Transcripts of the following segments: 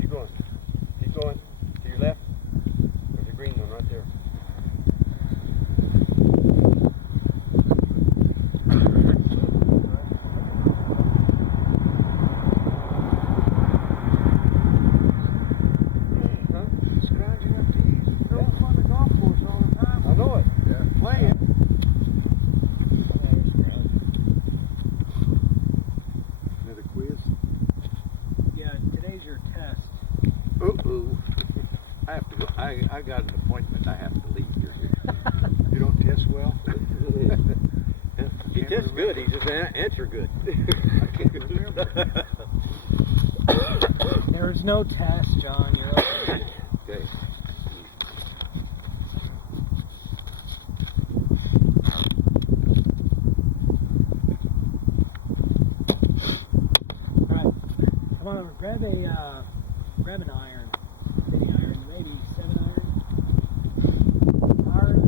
Keep going. Keep going. To your left. There's a green one right there. Scrounging up tees. Throw them on the golf course all the time. I know it. Yeah. Play it. Another quiz? Yeah, today's your test. Uh-oh. I have to go. I got an appointment. I have to leave here. You don't test well? He tests good. He just answer good. I can't remember. There's no test, John. You're okay. Okay. All right. Come on over. Grab an iron. Any iron. Maybe 7 iron. Iron.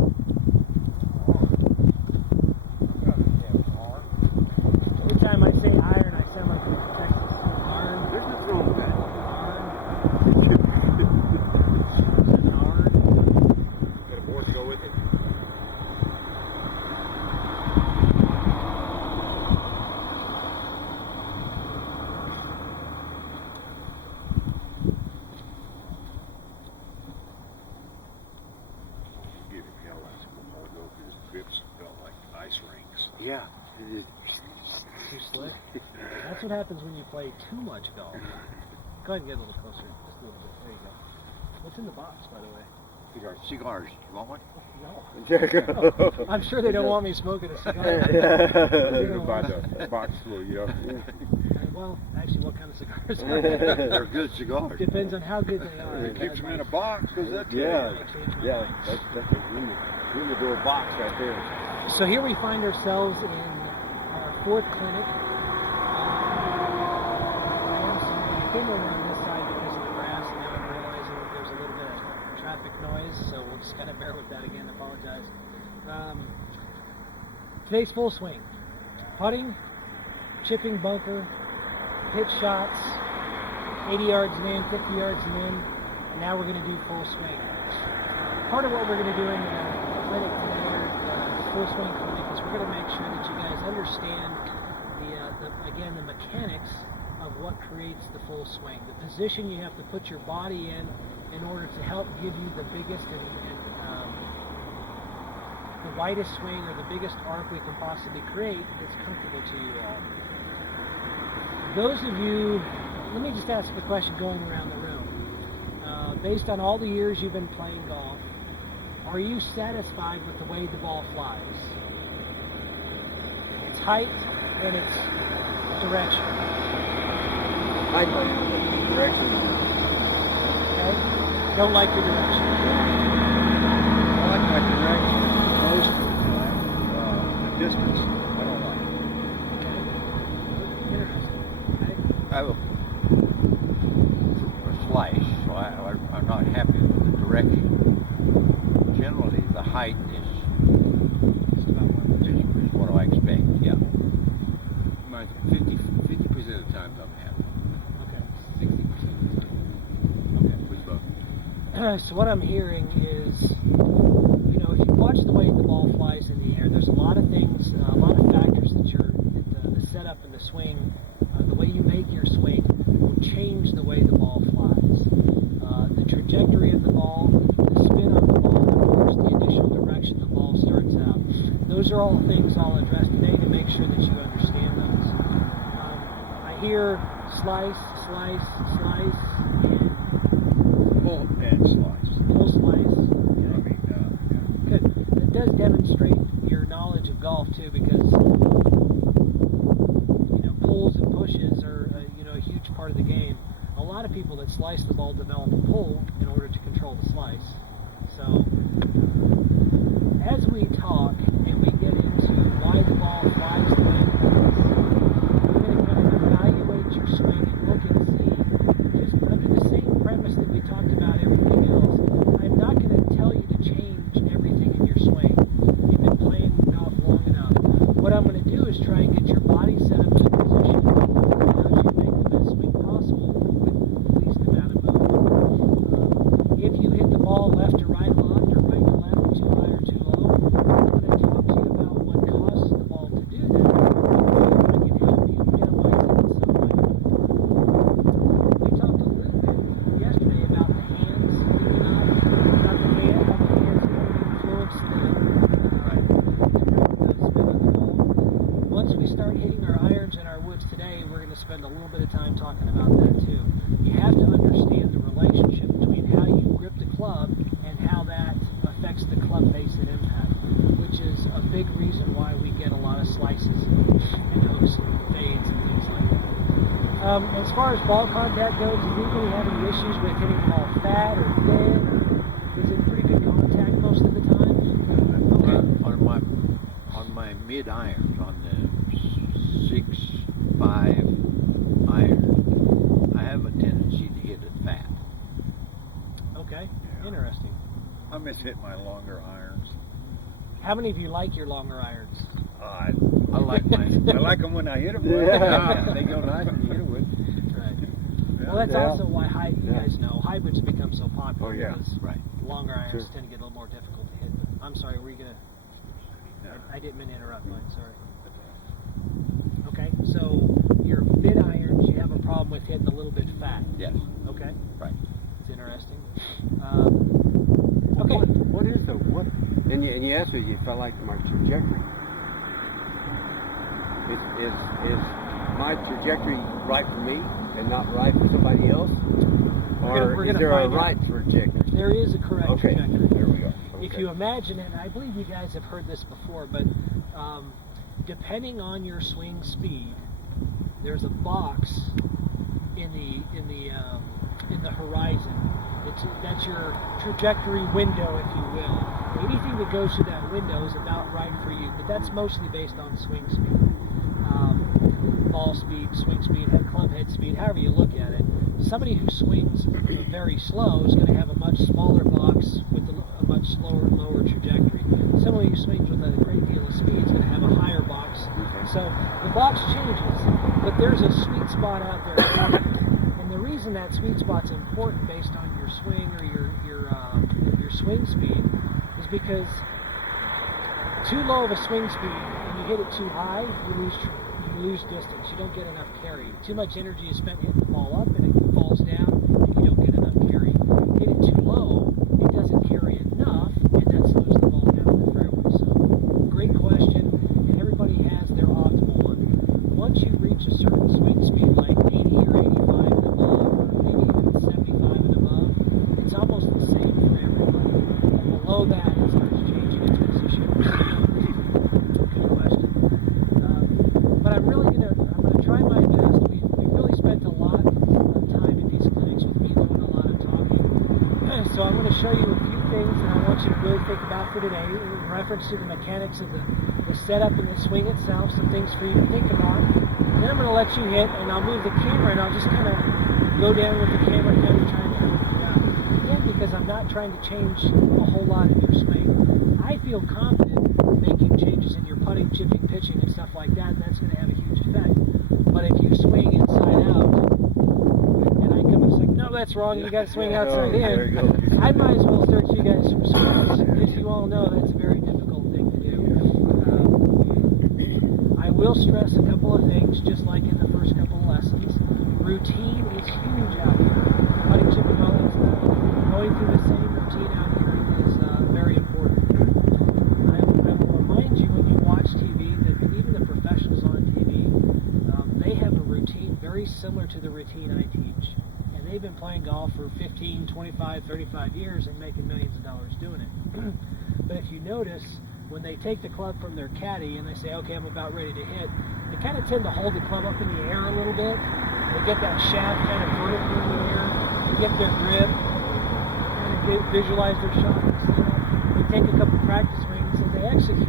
Every time I say iron, I sound like I'm from Texas. Iron. There's nothing wrong with that. Iron. Got a board to go with it. Give him hell last week. I'll go through the grips felt like ice rinks. Yeah. Too slick. That's what happens when you play too much golf. Go ahead and get a little closer. Just a little bit. There you go. What's in the box, by the way? Cigars. You want one? No. I'm sure they don't want me smoking a cigar. By the box full, you know. Well, actually, what kind of cigars? They're good cigars. Depends on how good they are. It keeps them in a box because that's Yeah. Change my Yeah. mind. That's a humidor box right there. So here we find ourselves in our 4th clinic. I am sorry, I came over on this side because of the grass, and now I'm realizing that there's a little bit of traffic noise, so we'll just kind of bear with that again. Apologize. Today's full swing: putting, chipping bunker, pitch shots, 80 yards and in, 50 yards and in, and now we're going to do full swing. Part of what we're going to do in the clinic today, or this full swing clinic, is we're going to make sure that you guys understand the mechanics of what creates the full swing, the position you have to put your body in order to help give you the biggest and the widest swing, or the biggest arc we can possibly create that's comfortable to you all. Those of you, let me just ask a question going around the room. Based on all the years you've been playing golf, are you satisfied with the way the ball flies? Its height and its direction. I like direction. Okay? Don't like your direction. I like my direction most of the time. The distance, I don't like. Okay. Interesting. Okay. I have a slice, so I'm not happy with the direction. Generally, the height is what I expect. Yeah. My 50% of the times I'm happy. Okay. 60% of the time. Okay. With both. So what I'm hearing is, if you watch the way the ball flies in the air, there's a lot of things, a lot of factors that the setup and the swing, the way you make your swing will change the way the ball flies. The trajectory of the ball, the spin of the ball, and of course the initial direction the ball starts out. Those are all things I'll address today to make sure that you understand those. I hear slice, slice, slice, and Full and slice. full slice. Yeah. Good. It does demonstrate your knowledge of golf too, because pulls and pushes are a huge part of the game. A lot of people that slice the ball develop a pull in order to control the slice. So as we talk and we get into why the ball flies the way it does, we're going to kind of evaluate your swing and look and see, just under the same premise that we talked about everything else. I'm not going to tell you to change everything in your swing. You've been playing golf long enough. What I'm going to do is try and get your body set up to a position that allows you to make the best swing possible with the least amount of movement. As far as ball contact goes, do you really have any issues with hitting the ball fat or thin? Is it pretty good contact most of the time? On my mid irons, on the 6-5 iron, I have a tendency to hit it fat. Okay, Yeah. interesting. I miss hitting my longer irons. How many of you like your longer irons? I like mine. I like them when I hit them with. Yeah. They go nice when you hit them with. Right. Yeah. Well, that's Yeah. also why you Yeah. guys know hybrids become so popular. Oh, yeah. Because Right. longer irons Sure. tend to get a little more difficult to hit. I'm sorry, were you gonna? Yeah. I didn't mean to interrupt, Mike. Sorry. Okay, so your mid irons, you have a problem with hitting a little bit fat. Yes. Okay, Right. it's interesting. Well, Okay. What is the what? And you asked me if I like my trajectory. Is my trajectory right for me and not right for somebody else? We're Or gonna is there a find out. right trajectory? There is a correct Okay, trajectory. there we go. If Okay. you imagine it, and I believe you guys have heard this before, but depending on your swing speed, there's a box in the horizon. That's your trajectory window, if you will. Anything that goes through that window is about right for you, but that's mostly based on swing speed, ball speed, swing speed, club head speed, however you look at it. Somebody who swings very slow is going to have a much smaller box with a much lower trajectory. Somebody who swings with a great deal of speed is going to have a higher box. So the box changes, but there's a sweet spot out there for you. And the reason that sweet spot's important based on your swing or your swing speed is because too low of a swing speed and you hit it too high, you lose distance. You don't get enough carry. Too much energy is spent hitting the ball up and it falls down and you don't get enough carry. Hit it too low, it doesn't carry enough, and that slows the ball down the fairway. So, great question, and everybody has their optimal one. Once you reach a certain swing speed, like 80 or 85 and above, or maybe even 75 and above, it's almost the same for everybody. Below that, it starts changing its position. Good question. But I'm gonna try my best. We really spent a lot of time in these clinics with me doing a lot of talking. So I'm going to show you a few things that I want you to really think about for today in reference to the mechanics of the setup and the swing itself, some things for you to think about. Then I'm going to let you hit, and I'll move the camera, and I'll just kind of go down with the camera kind of trying to help you out. Again, because I'm not trying to change a whole lot in your swing. I feel confident making changes in your putting, chipping, pitching, and stuff like that, and that's going to have a huge effect. But if you swing inside out, and I come and say, no, that's wrong, you got to swing outside There you in, go. I might as well search you guys from scratch. As you all know, that's a very difficult thing to do. I will stress a couple of things, just like in the first couple of lessons. Routine is huge out here. Putting, chipping, all that stuff. Going through the same routine out here is very important. I will remind you when you watch TV that even the professionals on TV, they have a routine very similar to the routine I teach. And they've been playing golf for 15, 25, 35 years and making millions of dollars doing it. But if you notice, when they take the club from their caddy and they say, okay, I'm about ready to hit, they kind of tend to hold the club up in the air a little bit. They get that shaft kind of vertically in the air, they get their grip, kind of visualize their shots. They take a couple practice swings and they execute.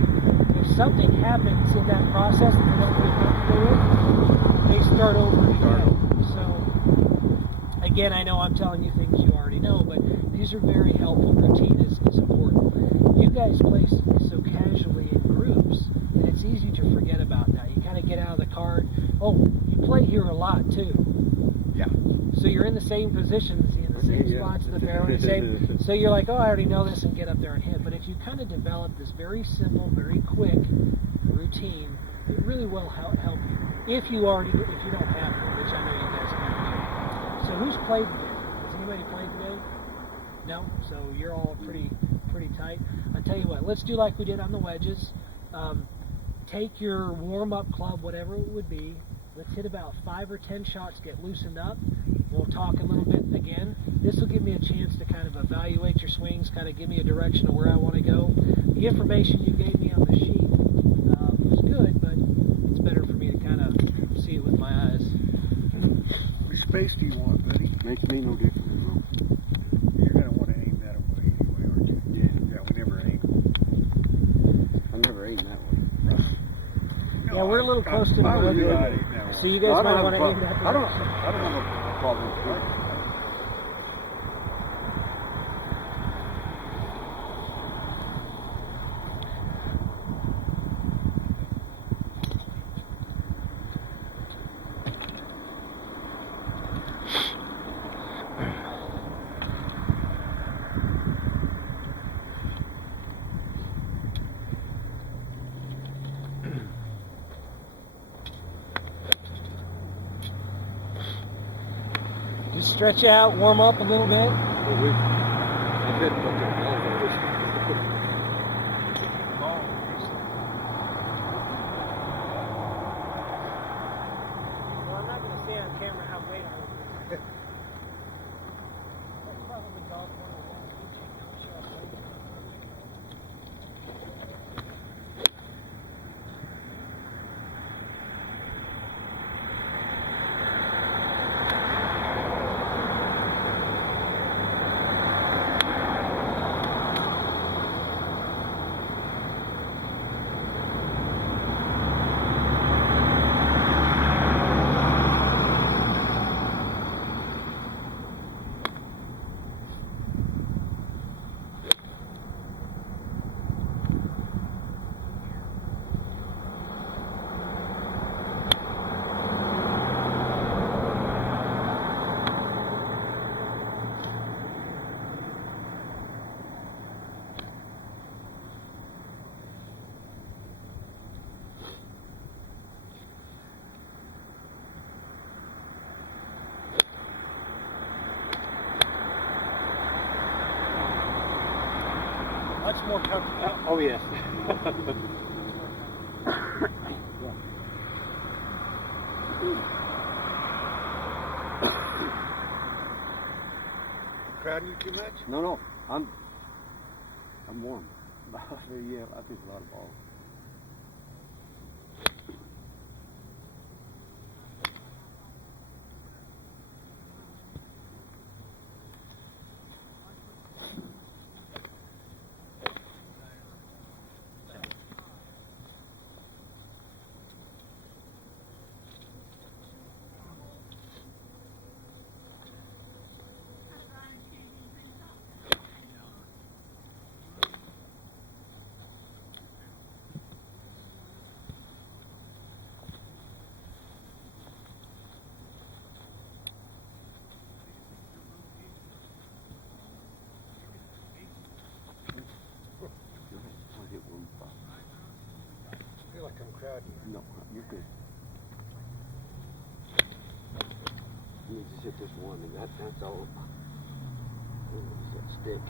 If something happens in that process that they don't feel comfortable with, they start over again. So, again, I know I'm telling you things you already know, but these are very helpful. Routine is important. You guys play so casually in groups, and it's easy to forget about that. You kind of get out of the cart. Oh, you play here a lot too. Yeah. So you're in the same positions, in the same Yeah. spots of the fairway. So you're like, oh, I already know this, and get up there and hit. But if you kind of develop this very simple, very quick routine, it really will help you. If you don't have it, which I know you guys kind of do. So who's played today? Has anybody played today? No? So you're all pretty tight. I'll tell you what, let's do like we did on the wedges. Take your warm-up club, whatever it would be. Let's hit about 5 or 10 shots, get loosened up. We'll talk a little bit again. This will give me a chance to kind of evaluate your swings, kind of give me a direction of where I want to go. The information you gave me on the sheet was good, but it's better for me to kind of see it with my eyes. ain't no different. No. You're gonna want to aim that way anyway, aren't you? Yeah. Yeah, we never aim. I never aimed that way. Right. Yeah, we're a little close to the If I was you, road. I'd aim that way. So you No, guys I don't might have want a to aim problem. that I don't direction. have a problem with it. Just stretch out, warm up a little bit. Well, I've been looking at all of this. Well, I'm not going to say on camera how late I was. That's probably golf one of the last few show up late. Much more comfortable. Oh, yes. Crowding you too much? No, I'm warm. Yeah, I think a lot of balls. I'll hit 1-5. I feel like I'm crowding. No, you're good. You need to just hit this one, and that's all. It's that stick.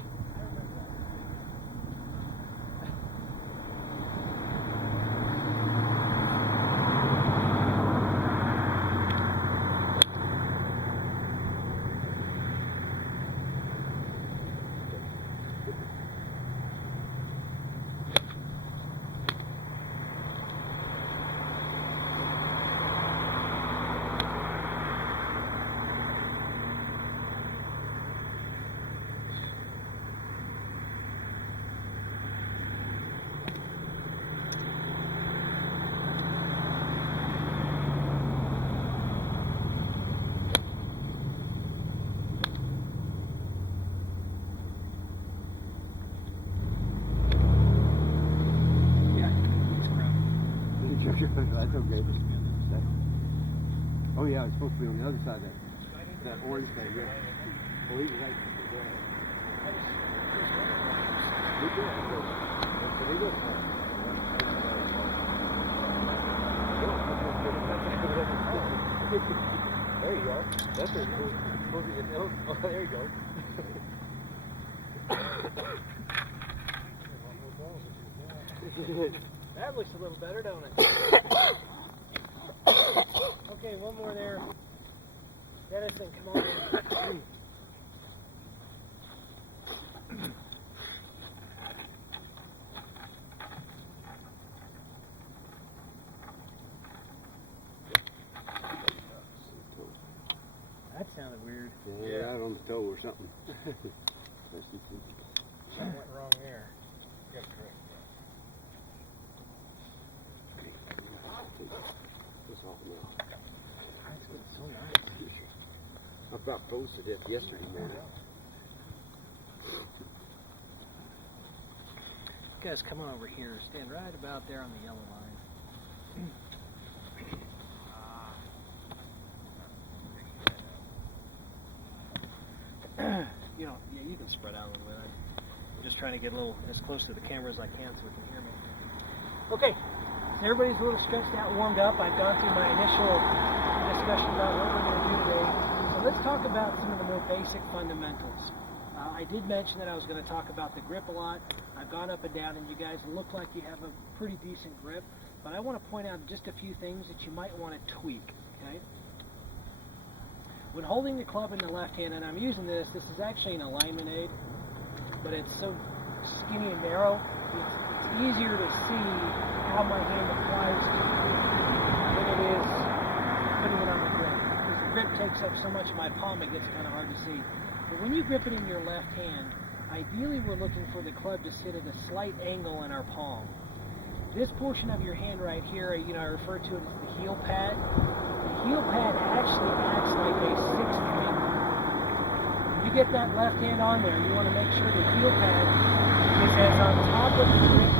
That's okay. Oh yeah, it's supposed to be on the other side of that orange thing. Yeah. Well, he was like, There you are. That's pretty cool. Oh, there you go. That looks a little better, don't it? Okay, one more there. Dennison, come on. That sounded weird. yeah, I don't toe or something. Something went wrong there. You have to correct This off now. that. That's good. So nice. I about posted it yesterday morning. You guys come on over here. Stand right about there on the yellow line. You can spread out a little bit. I'm just trying to get a little as close to the camera as I can so we can hear me. Okay, so everybody's a little stretched out, warmed up. I've gone through my initial discussion about what we're going to do today. So let's talk about some of the more basic fundamentals. I did mention that I was going to talk about the grip a lot. I've gone up and down, and you guys look like you have a pretty decent grip. But I want to point out just a few things that you might want to tweak. Okay. When holding the club in the left hand, and I'm using this is actually an alignment aid, but it's so skinny and narrow, it's easier to see how my hand applies to it than it is putting it on the grip. Because the grip takes up so much of my palm, it gets kind of hard to see. But when you grip it in your left hand, ideally we're looking for the club to sit at a slight angle in our palm. This portion of your hand right here, I refer to it as the heel pad. The heel pad actually acts like a sixth finger. When you get that left hand on there, you want to make sure the heel pad is as on top of the grip.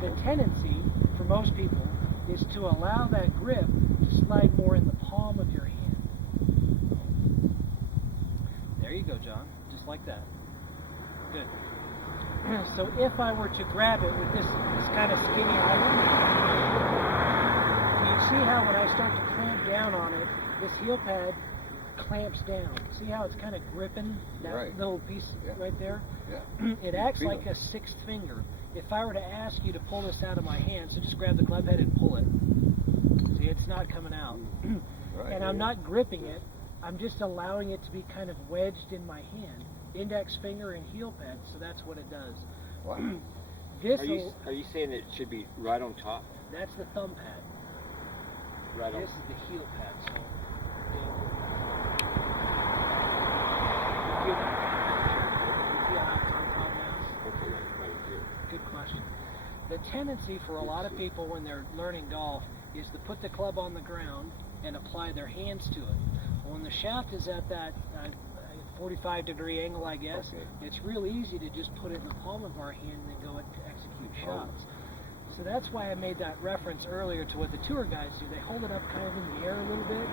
The tendency for most people is to allow that grip to slide more in the palm of your hand. There you go, John. Just like that. Good. So if I were to grab it with this kind of skinny item, do you see how when I start to clamp down on it, this heel pad clamps down? See how it's kind of gripping that little piece right there? Yeah. It acts like a sixth finger. If I were to ask you to pull this out of my hand, so just grab the club head and pull it. See, it's not coming out. And I'm not gripping it. I'm just allowing it to be kind of wedged in my hand. Index finger and heel pad, so that's what it does. Wow. Are you saying that it should be right on top? That's the thumb pad. Right on. This is the heel pad. So feel how it's on top now? Okay, right here. Good question. The tendency for a lot of people when they're learning golf is to put the club on the ground and apply their hands to it. When the shaft is at that 45-degree angle, I guess, it's real easy to just put it in the palm of our hand and then go to execute shots. So that's why I made that reference earlier to what the tour guys do. They hold it up kind of in the air a little bit.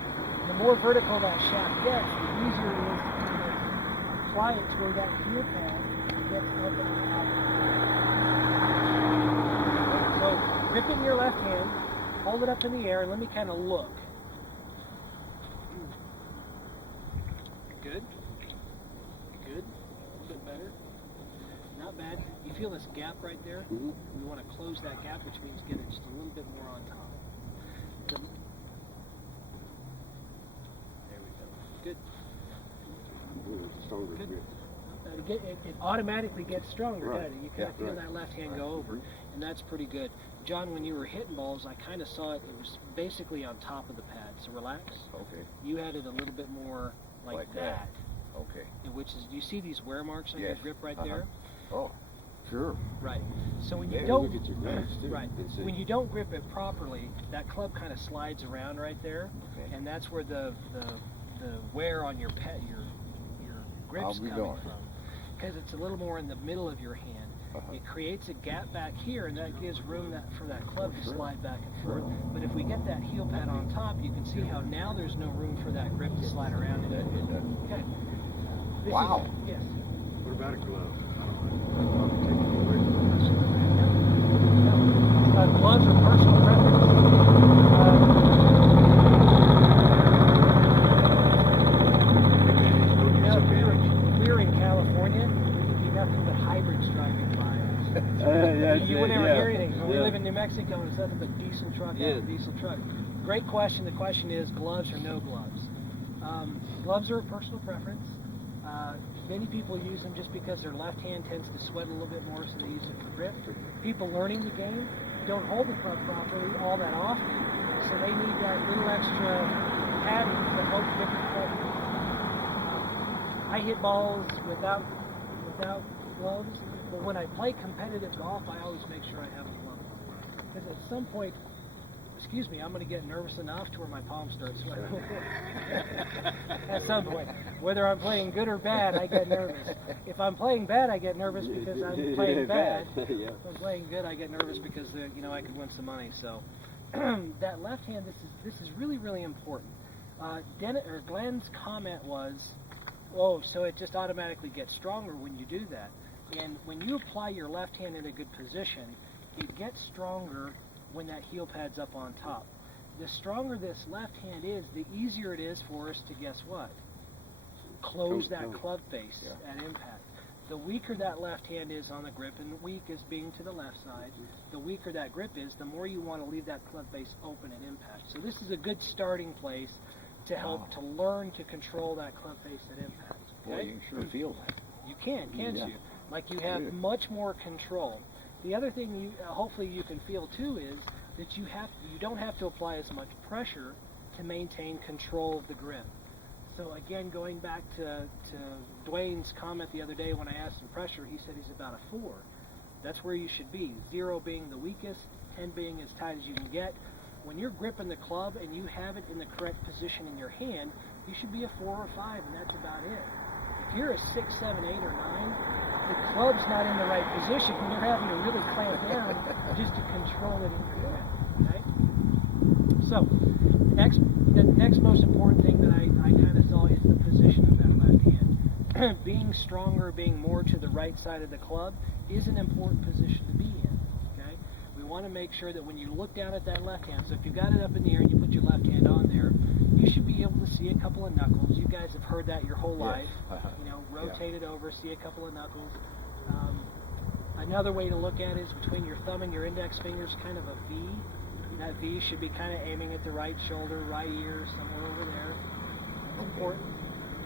The more vertical that shaft gets, the easier it is to kind of apply it to where that heel pad gets up at the top. So grip it in your left hand, hold it up in the air, and let me kind of look. Good. Good. A little bit better. Not bad. You feel this gap right there? Mm-hmm. We want to close that gap, which means get it just a little bit more on top. There we go. Good. Stronger Good. grip. It automatically gets stronger, Right. doesn't it? You kind of Yeah, feel right. that left hand go over, and that's pretty good. John, when you were hitting balls, I kind of saw it. It was basically on top of the pad. So relax. Okay. You had it a little bit more like that. Okay. Which is, do you see these wear marks on your Yes. grip right Uh-huh. there? Oh, sure. Right. So when you Yeah, don't, look at your gloves, too. right, You can see. when you don't grip it properly, that club kind of slides around right there, Okay. and that's where the wear on your grip's I'll be coming darned. from. Because it's a little more in the middle of your hand. Uh-huh. It creates a gap back here, and that gives room for that club to slide back and forth. But if we get that heel pad on top, you can see how now there's no room for that grip to slide around in it. Okay. This Wow. is- yes. What about a glove? Gloves are personal preference. If we were in California, there would be nothing but hybrids driving by us. You would never hear anything. When we live in New Mexico, and it's nothing but diesel truck after diesel truck. Great question. The question is gloves or no gloves? Gloves are a personal preference. Many people use them just because their left hand tends to sweat a little bit more, so they use it for grip. People learning the game don't hold the club properly all that often, so they need that little extra paddings that most different colors. I hit balls without gloves, but when I play competitive golf, I always make sure I have a glove on. Because at some point, excuse me, I'm going to get nervous enough to where my palms start sweating. At some point, whether I'm playing good or bad, I get nervous. If I'm playing bad, I get nervous because I'm playing bad. Yeah. If I'm playing good, I get nervous because I could win some money. So that left hand, this is really, really important. Glenn's comment was, oh, so it just automatically gets stronger when you do that. And when you apply your left hand in a good position, it gets stronger when that heel pad's up on top. The stronger this left hand is, the easier it is for us to, guess what? Close that club face at impact. The weaker that left hand is on the grip, and weak is being to the left side, the weaker that grip is, the more you want to leave that club face open at impact. So this is a good starting place to help to learn to control that club face at impact. Okay? Boy, you can sure feel that. You can't Yeah. you? Like you have much more control. The other thing you hopefully you can feel too is that you don't have to apply as much pressure to maintain control of the grip. So again, going back to Dwayne's comment the other day when I asked him pressure, he said he's about a 4. That's where you should be. 0 being the weakest, 10 being as tight as you can get. When you're gripping the club and you have it in the correct position in your hand, you should be a 4 or 5, and that's about it. If you're a 6, 7, 8, or 9, the club's not in the right position, and you're having to really clamp down just to control it in your hand. Okay? So, the next most important thing that I kind of saw is the position of that left hand. Being stronger, being more to the right side of the club is an important position to be in. Okay? We want to make sure that when you look down at that left hand, so if you've got it up in the air and you put your left hand on there, you should be able to see a couple of knuckles. You guys have heard that your whole life. Rotate it over, see a couple of knuckles. Another way to look at it is between your thumb and your index fingers, kind of a V. That V should be kind of aiming at the right shoulder, right ear, somewhere over there. Important.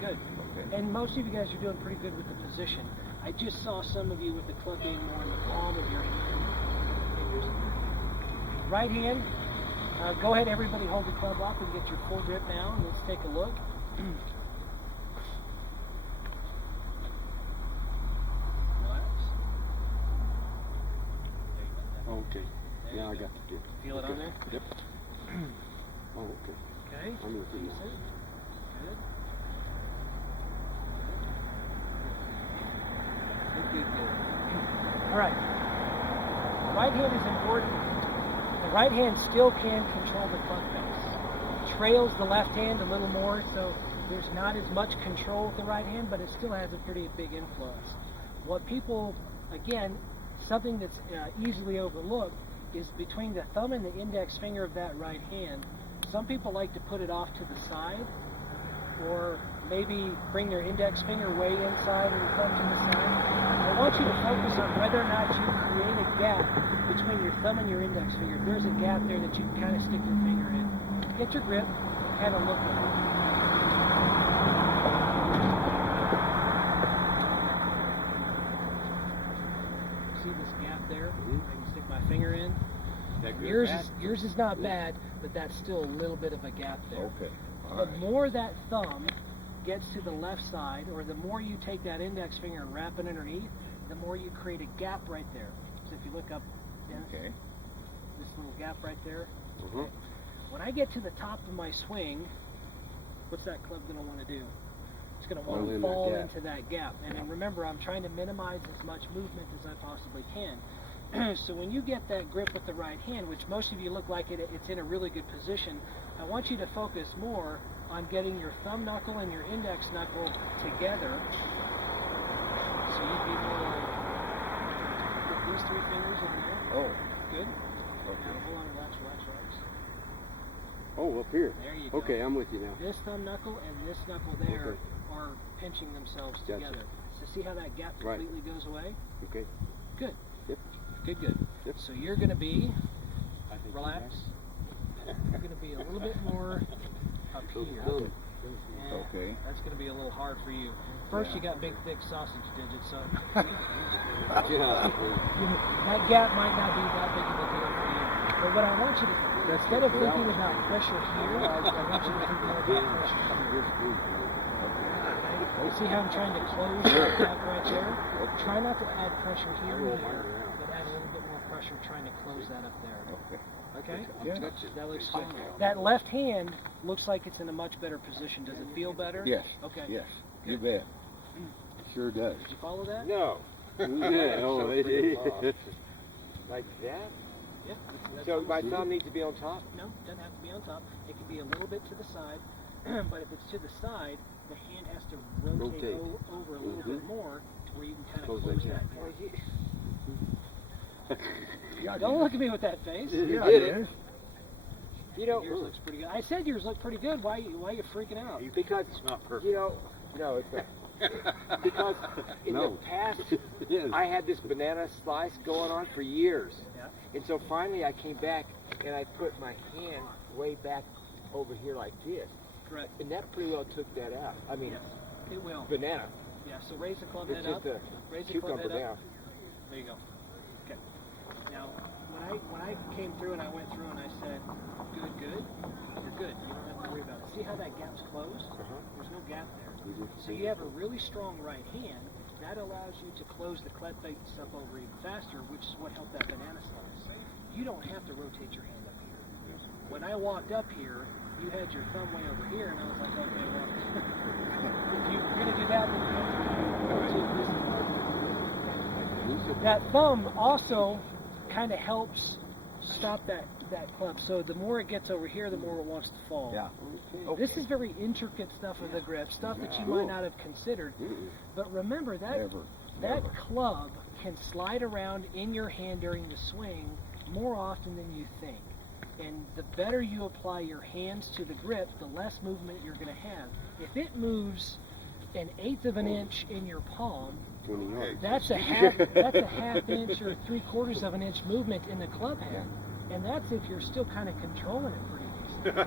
Good. Okay. And most of you guys are doing pretty good with the position. I just saw some of you with the club being more in the palm of your hand. Fingers. Right hand. Go ahead, everybody hold the club up and get your full grip now. And let's take a look. Relax. Okay. Yeah, I got the grip. Feel it on there? Yep. Oh, okay. Okay. I'm with you now. Decent. Good. Good. All right. The right hand is important. The right hand still can control the club face. Trails the left hand a little more, so there's not as much control with the right hand, but it still has a pretty big influence. What people, again, something that's easily overlooked is between the thumb and the index finger of that right hand. Some people like to put it off to the side, or maybe bring their index finger way inside and thumb to the side. I want you to focus on whether or not you create a gap between your thumb and your index finger. If there's a gap there that you can kind of stick your finger in. Get your grip, kind of look at it. See this gap there? I can stick my finger in. Yours is not bad, but that's still a little bit of a gap there. Okay. All The right. more that thumb gets to the left side, or the more you take that index finger and wrap it underneath, the more you create a gap right there. So if you look up, Dennis, Okay. this little gap right there. Mhm. When I get to the top of my swing, what's that club going to want to do? It's going to want Fall to in that fall gap. into that gap. And then remember, I'm trying to minimize as much movement as I possibly can. So when you get that grip with the right hand, which most of you look like it's in a really good position, I want you to focus more on getting your thumb knuckle and your index knuckle together. So you'd be more like, put these 3 fingers in there. Oh. Good. Okay. Now hold on, relax. Oh, up here. There you go. Okay, I'm with you now. This thumb knuckle and this knuckle there Okay. are pinching themselves Gotcha. together. So see how that gap Right. completely goes away? Okay. Good. Yep. Good. Yep. So you're going to be, I think relax, you're going to be a little bit more up here. Thumb. And Okay. that's going to be a little hard for you. First, you got big, thick sausage digits, so Yeah. that gap might not be that big of a deal for you. But what I want you to Instead of thinking about pressure here, I want you to think more about pressure here. You see how I'm trying to close that gap right there? Try not to add pressure here and here, but add a little bit more pressure trying to close that up there. Okay? Yeah. That looks good. That left hand looks like it's in a much better position. Does it feel better? Yes. Okay. Yes. You bet. Sure does. Did you follow that? No. Yeah, oh, That's pretty lost. like that? Yeah. That's So my thumb needs to be on top? No, it doesn't have to be on top. It can be a little bit to the side, but if it's to the side, the hand has to rotate, over a little bit more to where you can kind of Close close that that gap. Don't look at me with that face. Yeah, did it is. You know, Yours looks pretty good. I said yours looked pretty good. Why are you freaking out? because, It's not perfect. you know, no, it's not. Because in the past, Yes. I had this banana slice going on for years. Yeah. And so finally I came back and I put my hand way back over here like this. Correct. And that pretty well took that out. I mean, Yes, it will. banana. Yeah, so raise the club It's head up. just a Raise the club cucumber head down. up. There you go. Okay. Now, when I came through and I went through and I said, good, you're good. You don't have to worry about it. See how that gap's closed? There's no gap there. So you have a really strong right hand. That allows you to close the cleft base up over even faster, which is what helped that banana slice. You don't have to rotate your hand up here. When I walked up here, you had your thumb way over here, and I was like, okay, well, if you're going to do that, then you have to rotate this. That thumb also kind of helps stop that club. So the more it gets over here, the more it wants to fall. Yeah. This is very intricate stuff of the grip, stuff that you might not have considered. But remember that Never. that club can slide around in your hand during the swing more often than you think. And the better you apply your hands to the grip, the less movement you're going to have. If it moves an eighth of an inch in your palm, that's a half inch or 3/4 of an inch movement in the club head. And that's if you're still kind of controlling it pretty decent.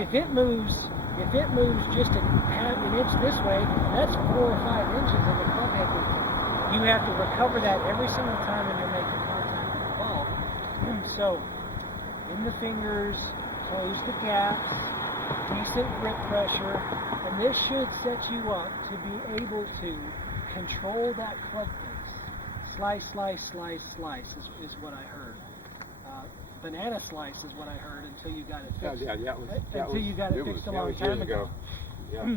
If it moves just an inch this way, that's 4 or 5 inches in the club head movement. You have to recover that every single time when you're making contact with the ball. So, in the fingers, close the gaps, decent grip pressure, and this should set you up to be able to control that club face. Slice is what I heard. Banana slice is what I heard until you got it fixed. You got it fixed a long time ago. Yeah.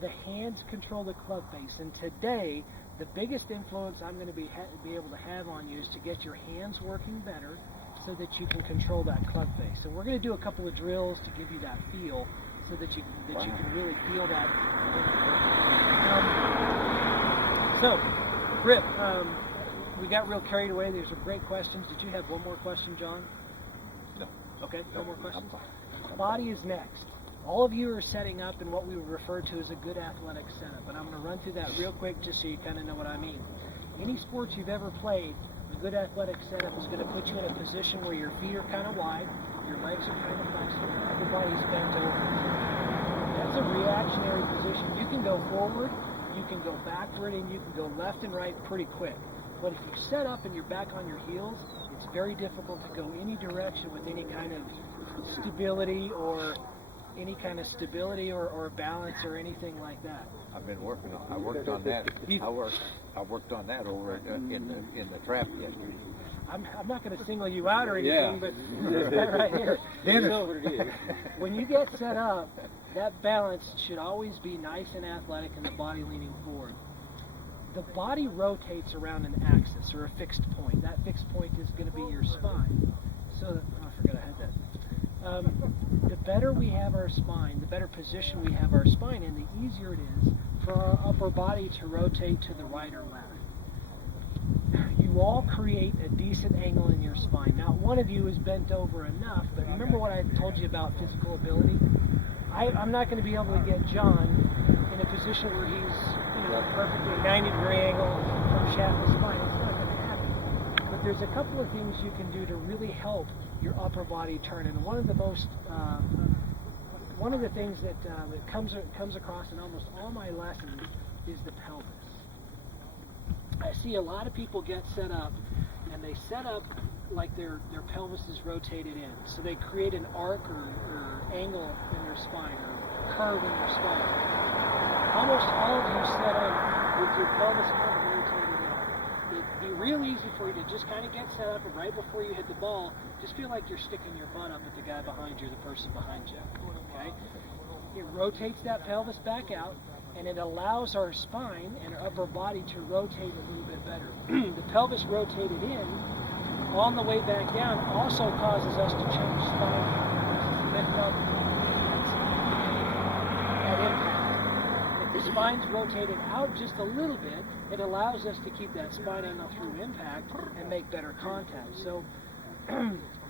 The hands control the club face, and today the biggest influence I'm going to be able to have on you is to get your hands working better, so that you can control that club face. And we're going to do a couple of drills to give you that feel, so that you can really feel that. So, grip. We got real carried away. These are great questions. Did you have one more question, John? No. Okay, no more questions? I'm fine. Body is next. All of you are setting up in what we would refer to as a good athletic setup, and I'm going to run through that real quick just so you kind of know what I mean. Any sports you've ever played, a good athletic setup is going to put you in a position where your feet are kind of wide, your legs are kind of flexed, your body's bent over. That's a reactionary position. You can go forward, you can go backward, and you can go left and right pretty quick. But if you set up and you're back on your heels, it's very difficult to go any direction with any kind of stability or balance or anything like that. I've been working on. I worked on that. I worked on that over in the trap yesterday. I'm not going to single you out or anything, but that right here. So, when you get set up, that balance should always be nice and athletic and the body leaning forward. The body rotates around an axis or a fixed point. That fixed point is going to be your spine. So, I forgot I had that. The better we have our spine, the better position we have our spine in, the easier it is for our upper body to rotate to the right or left. You all create a decent angle in your spine. Now, one of you is bent over enough, but remember what I told you about physical ability? I'm not going to be able to get John in a position where he's perfectly 90-degree angle from shaft to spine. It's not going to happen. But there's a couple of things you can do to really help your upper body turn. And one of the things that comes across in almost all my lessons is the pelvis. I see a lot of people get set up, and they set up like their pelvis is rotated in. So they create an arc or angle in their spine or curve in their spine. Almost all of you set up with your pelvis kind of rotated in. It'd be real easy for you to just kind of get set up, and right before you hit the ball, just feel like you're sticking your butt up at the guy behind you, the person behind you. Okay? It rotates that pelvis back out, and it allows our spine and our upper body to rotate a little bit better. The pelvis rotated in on the way back down also causes us to change spine angles, lift up at impact. If the spine's rotated out just a little bit, it allows us to keep that spine angle through impact and make better contact. So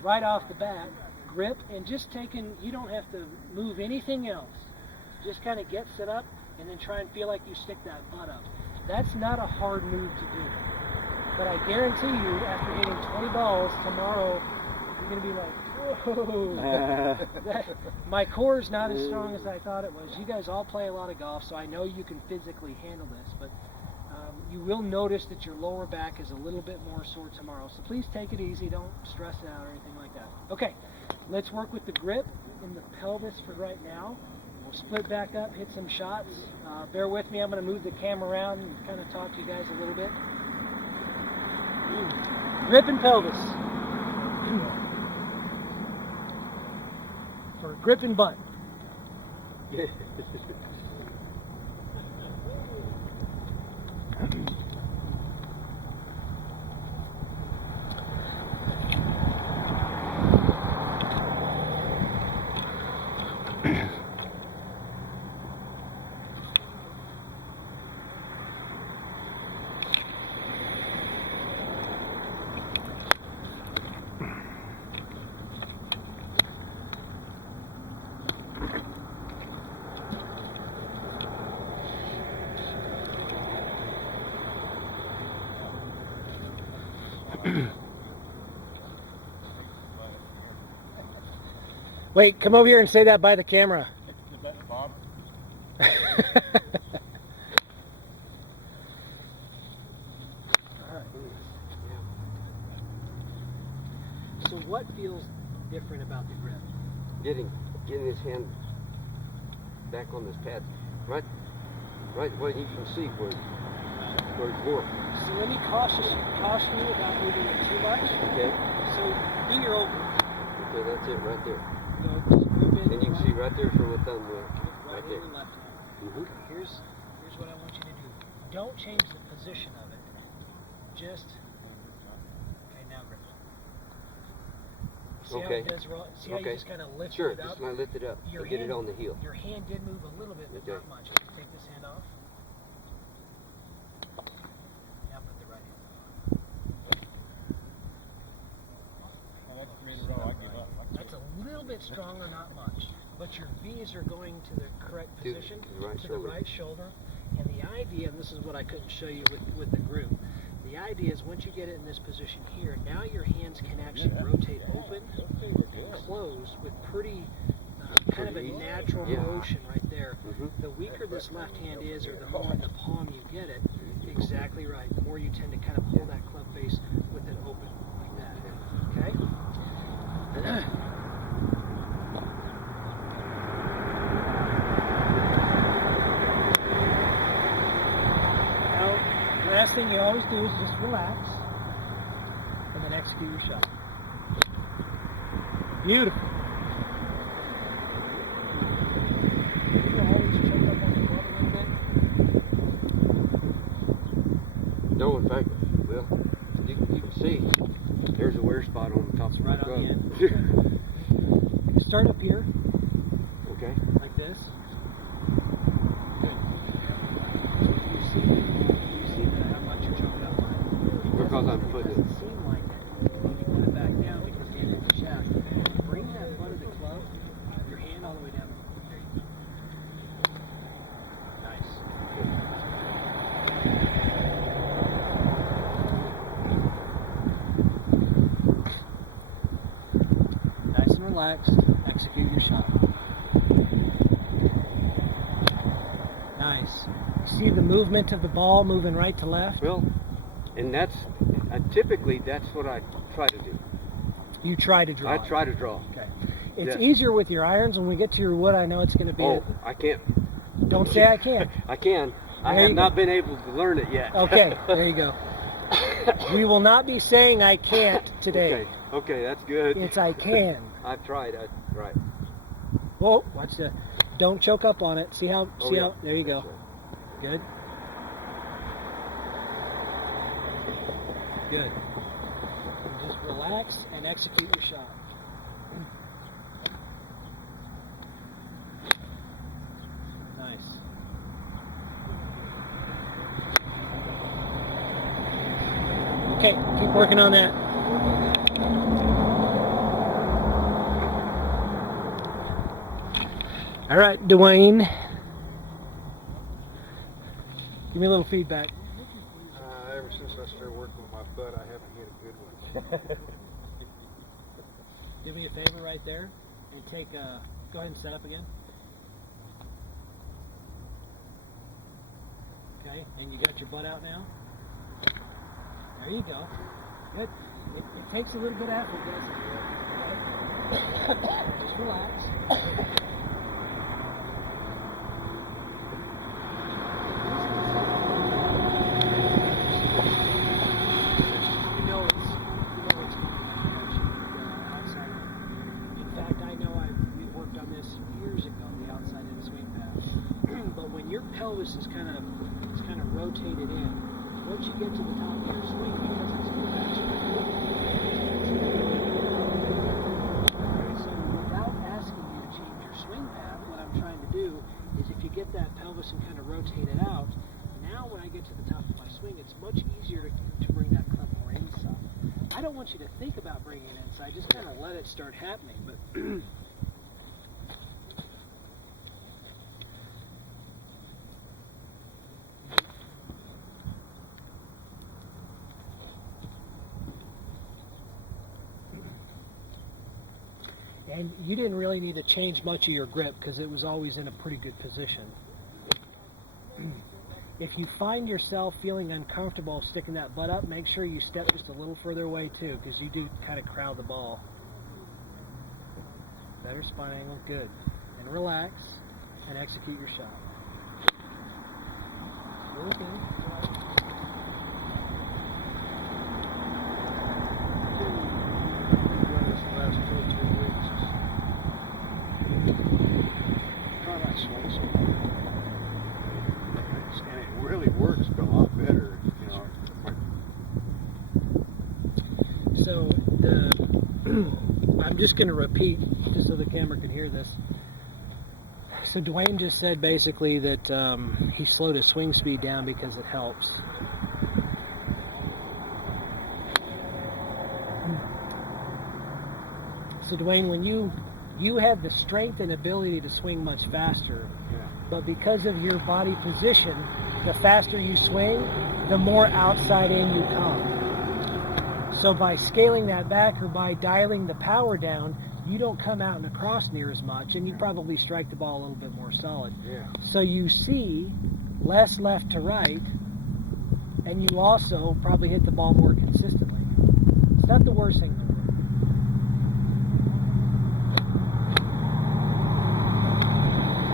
right off the bat, grip and just you don't have to move anything else. Just kind of get set up and then try and feel like you stick that butt up. That's not a hard move to do. But I guarantee you, after hitting 20 balls tomorrow, you're going to be like, whoa. My core is not as strong as I thought it was. You guys all play a lot of golf, so I know you can physically handle this. But you will notice that your lower back is a little bit more sore tomorrow. So please take it easy. Don't stress it out or anything like that. Okay, let's work with the grip in the pelvis for right now. We'll split back up, hit some shots. Bear with me. I'm going to move the camera around and kind of talk to you guys a little bit. Grip and pelvis. For grip and butt. Wait, come over here and say that by the camera. Bob? So what feels different about the grip? Getting his hand back on this pad, right where you can see where it's going. So let me caution you about moving it too much. Okay. So do your open. Okay, that's it right there. Just move in. And you can see right there from the thumb there. Right Right there. hand and left hand. Mm-hmm. Here's what I want you to do. Don't change the position of it. Just okay, now grip. See how Okay. it does roll? See how you Okay. just kind of lift Sure, it up? just when I lift it up Your and get it hand- on the heel. Your hand did move a little bit, but Okay. not much. Take this hand off. Now put the right hand. Oh, that's 3 in a row. I give up. That's a little bit stronger, not much. But your V's are going to the correct To position, the right to shoulder. the right shoulder. And the idea, and this is what I couldn't show you with the group, the idea is once you get it in this position here, now your hands can actually rotate open and close with pretty kind of a Pretty easy. natural Yeah. motion right there. Mhm. The weaker this left hand is, or the more in the palm you get it, exactly right. The more you tend to kind of pull that club face with it open like that. Okay? Now, last thing you always do is just relax and then execute your shot. Beautiful. You always check up on the club a little bit. No, in fact, well, you can see there's a wear spot on the top of Right the on the club. You start up here, Okay. like this. Good. You see how much you're jumping up on. Because I'm putting it. Doesn't seem like it when you put it back down because you hit the shaft. Bring that butt of the club, your hand all the way down. There you go. Nice. Nice and relaxed. Execute your shot. Nice. See the movement of the ball moving right to left? Well, and typically that's what I try to do. You try to draw. I it. try to draw. Okay. It's Yes. easier with your irons. When we get to your wood, I know it's going to be. Oh, I can't. Don't say I can't. I can. I There have you not go. been able to learn it yet. Okay, there you go. We will not be saying I can't today. Okay. Okay, that's good. It's I can. I've tried. Right. Whoa, watch the. Don't choke up on it. See how? Oh, See yeah. how? There you go. That's right. Good. Good. Just relax and execute your shot. Nice. Okay, keep working on that. All right, Dwayne. Give me a little feedback. Ever since I started working with my butt, I haven't hit a good one. Do me a favor right there and take go ahead and set up again. Okay, and you got your butt out now. There you go. Good. It takes a little bit of effort, doesn't it? Okay. Just relax. You know it's outside. In fact, I know we worked on this years ago, the outside in swing path. But when your pelvis is kind of rotated in, once you get to the top of your swing, because it's so without asking you to change your swing path, what I'm trying to do is if you get that pelvis and kind of rotate it out, now when I get to the top of my swing, it's much easier to bring that club more inside. I don't want you to think about bringing it inside, just kind of let it start happening. But and you didn't really need to change much of your grip because it was always in a pretty good position. If you find yourself feeling uncomfortable sticking that butt up, make sure you step just a little further away too, because you do kind of crowd the ball. Better spine angle, good. And relax and execute your shot. Really good. This last 2 or 3 weeks. Try not swing so hard. And it really works a lot better, you know. So I'm just going to repeat, just so the camera can hear this. So Dwayne just said basically that he slowed his swing speed down because it helps. So Dwayne, when you have the strength and ability to swing much faster, but because of your body position, the faster you swing, the more outside in you come. So by scaling that back or by dialing the power down, you don't come out and across near as much, and you probably strike the ball a little bit more solid. Yeah. So you see less left to right, and you also probably hit the ball more consistently. It's not the worst thing in the world.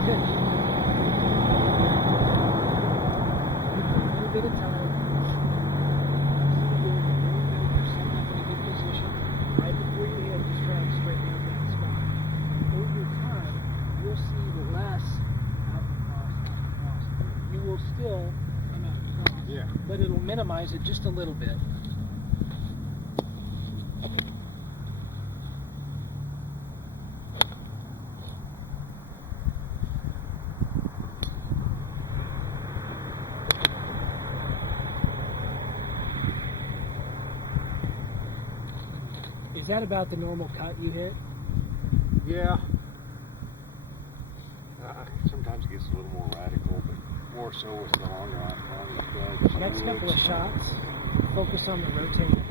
Good. A little bit of time. Right before you hit, just try to straighten out that spot. Over time, you'll see the less out and cross. You will still come out and cross, Yeah. but it'll minimize it just a little bit. Is that about the normal cut you hit? Yeah. Sometimes it gets a little more radical, but more so with the longer clubs. Next couple of shots, focus on the rotating.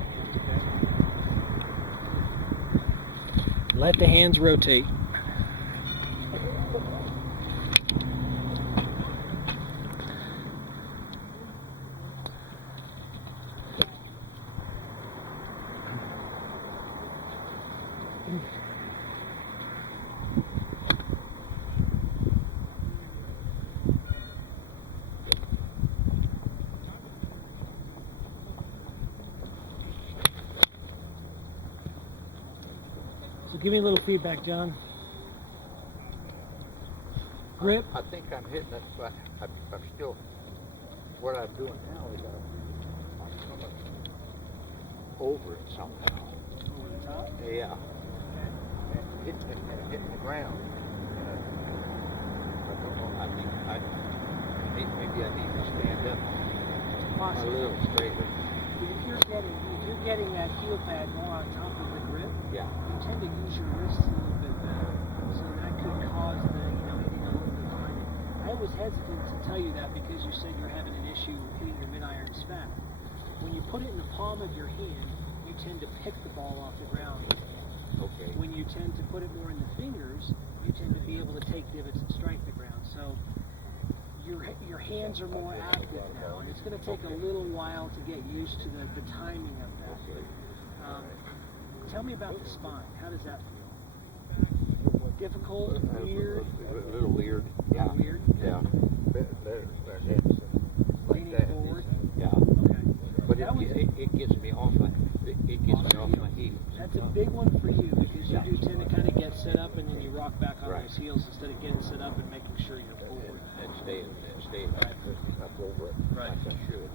Let the hands rotate. Give me a little feedback, John. Grip. I think I'm hitting it, but I'm still. What I'm doing now is I'm coming over it somehow. Over the top. Yeah. And hitting the ground. I don't know. I think maybe I need to stand up a Possibly. little straighter. If you're getting that heel pad more on top of the grip, Yeah. you tend to use your wrists a little bit better. So that could cause the hitting a little bit behind it. I was hesitant to tell you that because you said you're having an issue hitting your mid-iron fat. When you put it in the palm of your hand, you tend to pick the ball off the ground. Okay. When you tend to put it more in the fingers, you tend to be able to take divots and strike the ground. So your hands are more active now, and it's going to take a little while to get used to the timing of that. Tell me about the spine. How does that feel? Difficult? Weird? A little weird. Yeah. Weird? Yeah. Leaning Like that. forward? Yeah. Okay. But That was- it gets me off my heels. That's a big one for you because you do tend to kind of get set up and then you rock back on Right. those heels instead of getting set up and making sure you're forward. And staying up over it Right. like I should.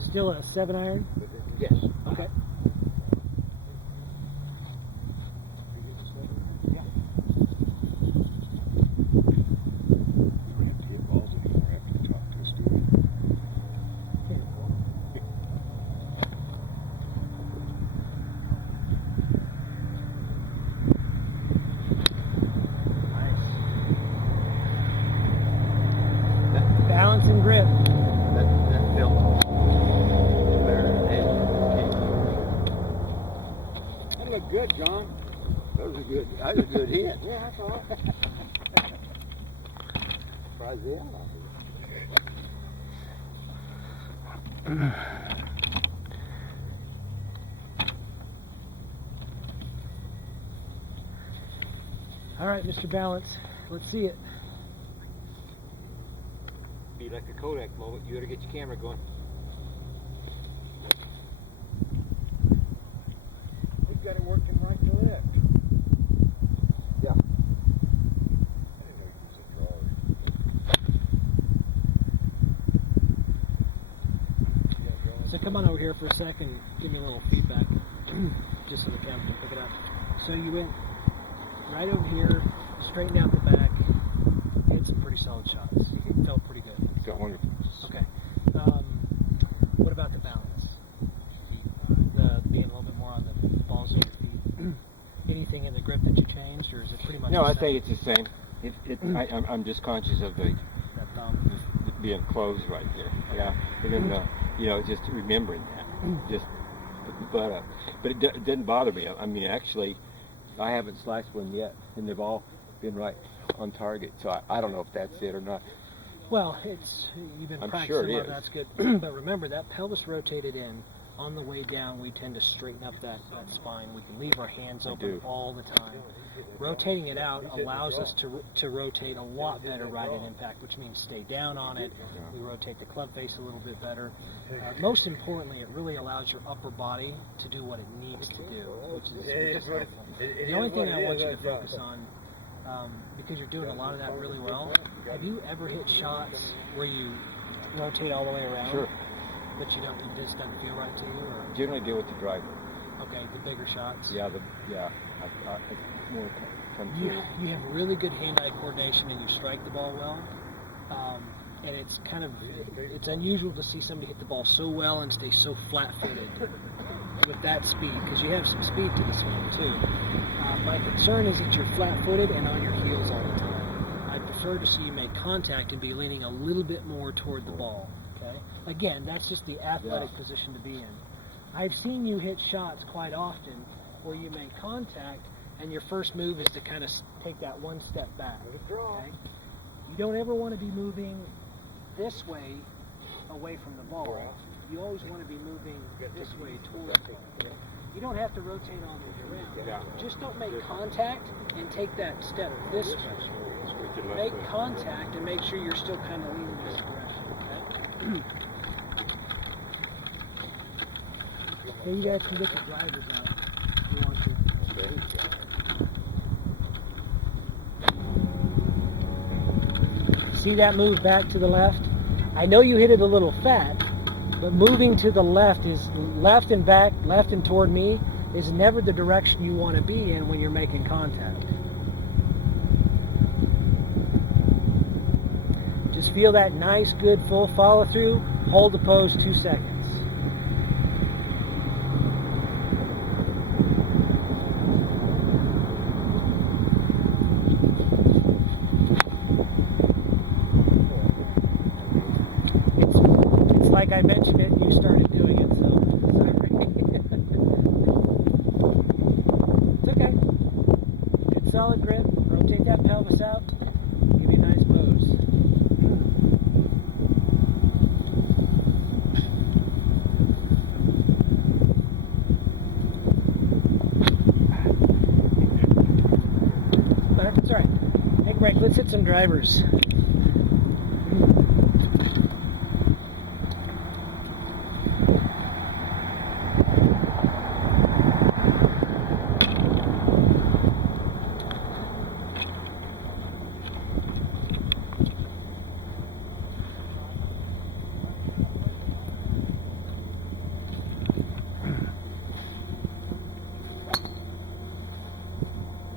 Still a 7-iron? Yes. Okay. Balance and grip. That felt better than that. That looked good, John. That was a good hit. Yeah, that's all. Surprised the hell out of it. All right, Mr. Balance. Let's see it. Be like a Kodak moment. You gotta get your camera going. We've got it working right and left. Yeah. I didn't know you used a drawer. So come on over here for a second. Give me a little feedback, just so the camera can pick it up. So you went right over here, straightened out the back, hit some pretty solid shots. Felt pretty good. Felt wonderful. Okay. What about the balance? Being a little bit more on the balls of your feet. Anything in the grip that you changed, or is it pretty much? No, the I same? think it's the same. I'm just conscious of the That thumb. being closed right there. Yeah, and then just remembering that. Just, but it didn't bother me. I mean, actually, I haven't sliced one yet, and they've all been right on target. So I don't know if that's it or not. Well, you've been I'm practicing sure it a lot, is. that's good. But remember, that pelvis rotated in. On the way down, we tend to straighten up that spine. We can leave our hands open do. all the time. Rotating it out allows us to rotate a lot better right at impact, which means stay down on it. We rotate the club face a little bit better. Most importantly, it really allows your upper body to do what it needs to do, which is helpful. The only thing I want you to focus on, because you're doing a lot of that really well, have you ever hit shots where you rotate all the way around? Sure. But it just doesn't feel right to you? Or? Generally deal with the driver. Okay, the bigger shots. Yeah, I more come through. You have really good hand-eye coordination and you strike the ball well. And it's unusual to see somebody hit the ball so well and stay so flat-footed with that speed, because you have some speed to the swing too. My concern is that you're flat-footed and on your heels all the time. I prefer to see you make contact and be leaning a little bit more toward the ball. Okay. Again, that's just the athletic position to be in. I've seen you hit shots quite often where you make contact and your first move is to kind of take that one step back. Okay? You don't ever want to be moving this way away from the ball. you always want to be moving this way towards it. You don't have to rotate all the way around. Yeah. Just don't make contact and take that step this way. With your left Make foot. contact and make sure you're still kind of leaning this direction. Okay? Okay, you guys can get the drivers out if you want to. See that move back to the left? I know you hit it a little fat, but moving to the left is left and back, left and toward me is never the direction you want to be in when you're making contact. Just feel that nice, good, full follow through. Hold the pose 2 seconds. It's like I mentioned it, you started doing it, so it's okay. Good solid grip. Rotate that pelvis out. Give you a nice pose. That's all right. Take a break. Let's hit some drivers.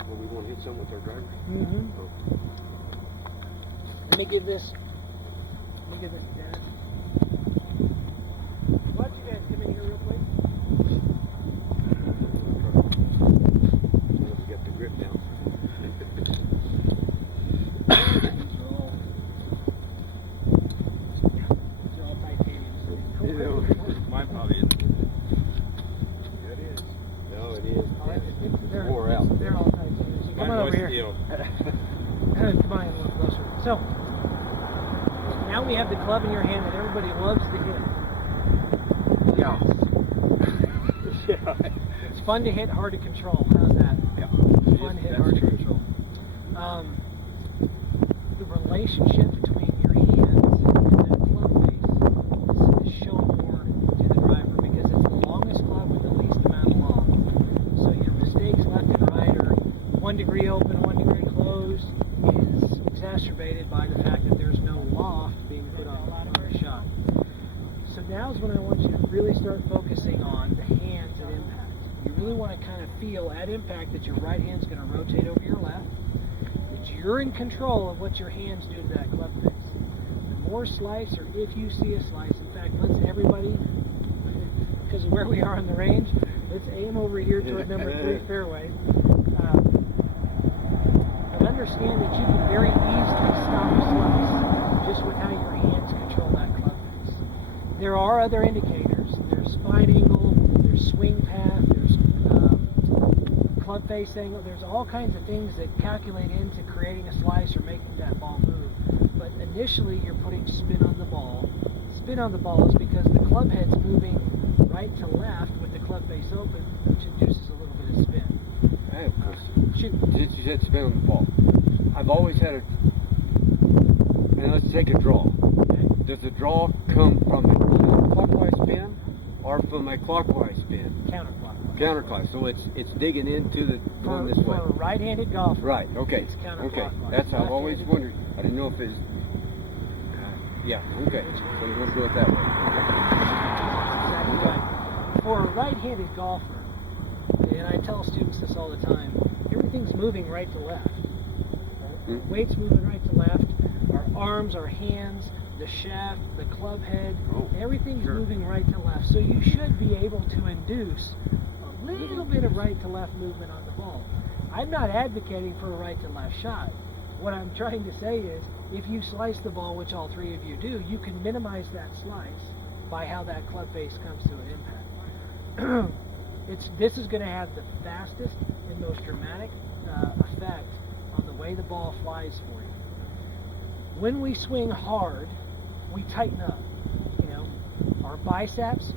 Well, we want to hit some with our driver. Mm-hmm. Let me give this to Dennis. Why don't you guys come in here real quick? Once we get the grip down. These are all titanium. So they Mine probably is. It is. No, it is. they're, Wore out. They're all titanium. So come Mine on over was here. steel. Come on in a little closer. So now we have the club in your hand that everybody loves to hit. Yeah. It's fun to hit, hard to control. How's that? Yeah. Fun to hit, That's hard to true. control. The relationship between your hands and that club face is shown more to the driver because it's the longest club with the least amount of loft. So your mistakes left and right are 1 degree open, 1 degree closed is exacerbated by the fact that there's no loft being put on the shot. So now's when I want you to really start focusing on the hands at impact. You really want to kind of feel at impact that your right hand's going to rotate over your left, that you're in control of what your hands do to that club face. The more slice, or if you see a slice, in fact, let's everybody, because of where we are on the range, let's aim over here toward number 3 fairway. But understand that you can very easily stop a slice just with how your hands control that club face. There are other indicators. There's spine angle, there's swing path, there's club face angle. There's all kinds of things that calculate into creating a slice or making that ball move. But initially, you're putting spin on the ball. Spin on the ball is because the club head's moving right to left with the club face open, which induces a little bit of spin. I have a question. Shoot. Since you said spin on the ball, I've always had a. And let's take a draw. Okay. Does the draw come from the clockwise spin or from a clockwise spin? Counterclockwise. Counterclockwise. So it's digging into the going this way. For a right-handed golfer. Right. Okay. It's Okay. counterclockwise. That's how I've always Left-handed- wondered. I didn't know if it's. Yeah. Okay. So you want to do it that way. Exactly right. For a right-handed golfer, and I tell students this all the time, everything's moving right to left. Mm. Weight's moving right to left. Our arms, our hands, the shaft, the club head, Oh, everything's sure. moving right to left. So you should be able to induce a little bit of right to left movement on the ball. I'm not advocating for a right to left shot. What I'm trying to say is, if you slice the ball, which all three of you do, you can minimize that slice by how that club face comes to an impact. This is going to have the fastest and most dramatic effect on the way the ball flies for you. When we swing hard, we tighten up. You know, our biceps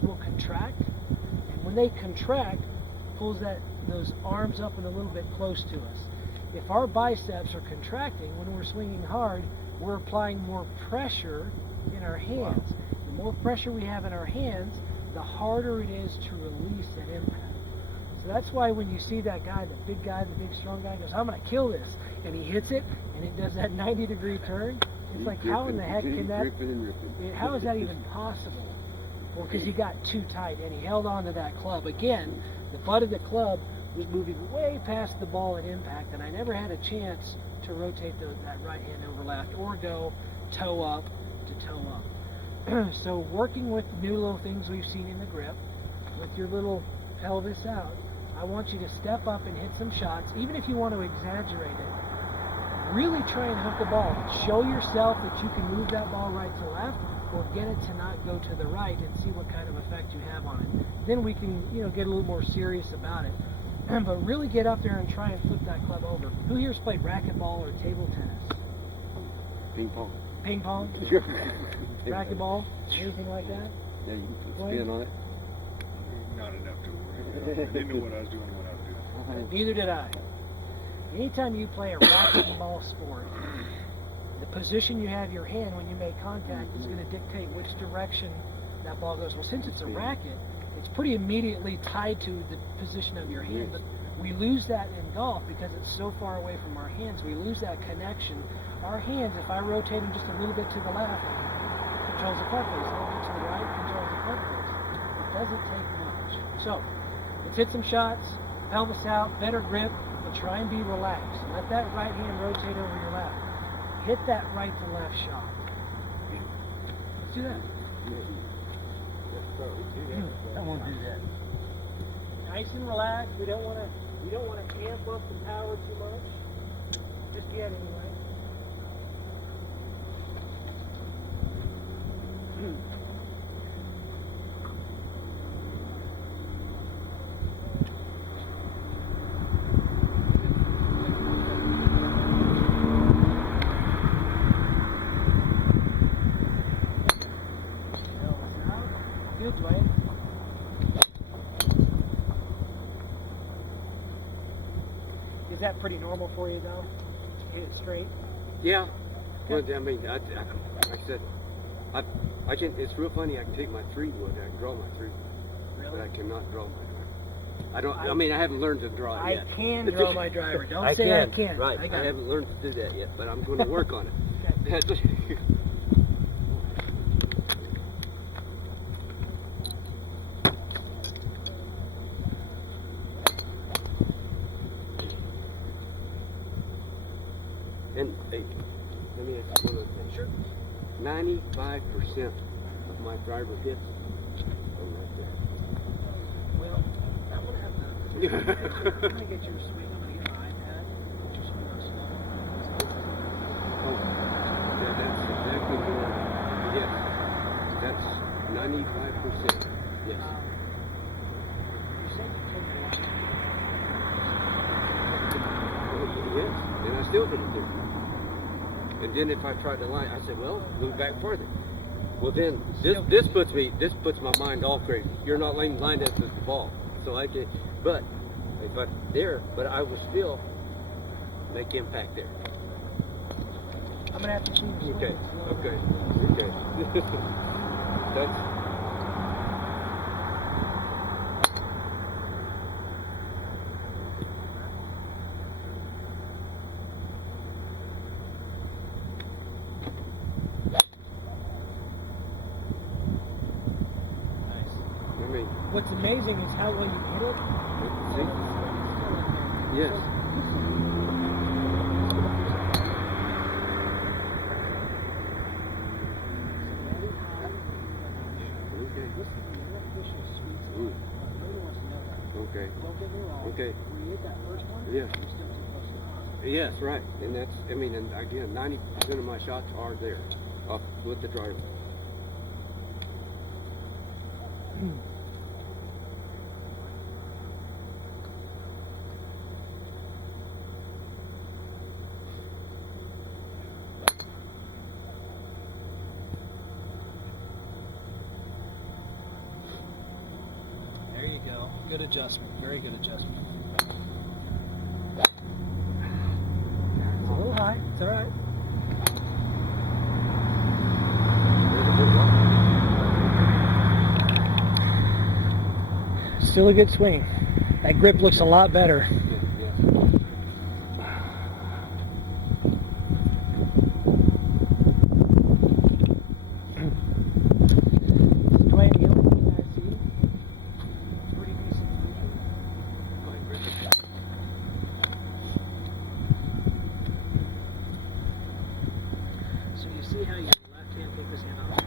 will contract, and when they contract, pulls those arms up and a little bit close to us. If our biceps are contracting when we're swinging hard, we're applying more pressure in our hands. The more pressure we have in our hands, the harder it is to release at impact. So that's why when you see that guy, the big strong guy, goes, I'm going to kill this, and he hits it, and it does that 90-degree turn, it's like, how in the heck can that, how is that even possible? Well, because he got too tight, and he held on to that club. Again, the butt of the club was moving way past the ball at impact, and I never had a chance to rotate that right hand over left or go toe up to toe up. So working with new little things we've seen in the grip, with your little pelvis out, I want you to step up and hit some shots, even if you want to exaggerate it. Really try and hunt the ball. Show yourself that you can move that ball right to left, or get it to not go to the right, and see what kind of effect you have on it. Then we can, get a little more serious about it. But really get up there and try and flip that club over. Who here's played racquetball or table tennis? Ping pong. Ping pong? Racquetball? Anything like that? Yeah, you can put What? spin on it. Not enough to worry about. I didn't know what I was doing when I was doing it. Neither did I. Anytime you play a racquetball sport, the position you have your hand when you make contact is going to dictate which direction that ball goes. Well, since it's a racket, it's pretty immediately tied to the position of your hand. But we lose that in golf because it's so far away from our hands. We lose that connection. Our hands, if I rotate them just a little bit to the left, controls the puck face. A little bit to the right, controls the puck face. It doesn't take much. So, let's hit some shots, pelvis out, better grip, and try and be relaxed. Let that right hand rotate over your left. Hit that right to left shot. Let's do that. I won't do that. Nice and relaxed. We don't want to amp up the power too much. Just yet, anyway. Good, Dwayne. Is that pretty normal for you, though? Hit it straight? Yeah. Well, I mean, like I said, I can. It's real funny. I can take my 3-wood. I can draw my 3-wood, but I cannot draw my driver. I don't. I mean, I haven't learned to draw it yet. I can draw my driver. Don't say I can't. Right. I got I it. haven't learned to do that yet, but I'm going to work on it. And hey, let me ask you one other thing. Sure. 95% of my driver hits are right there. Well, I'm going to have to. I'm going to get your swing. I'm going to get my iPad. Get your swing on slow. Oh, yeah, that's exactly what. Yes, that's 95%. Yes. You said you can watch it. Yes, and I still didn't do it. And then if I tried to line, I said, well, move back further. Well, then this puts my mind all crazy. You're not lined up with the ball, so I can. But I was still make impact there. I'm going to have to see your swing. Okay. That's. What's amazing is how well you hit it. See? Yes. Okay. Don't get me wrong. Okay. When you hit that first one, Yeah. you're still too close to the Yes, right. And that's, I mean, and again, 90% of my shots are there, up with the driver. adjustment. Very good adjustment. It's a little high. It's all right. Still a good swing. That grip looks a lot better. Dwayne, the only thing I see is pretty decent. So you see how your left hand, take this hand off.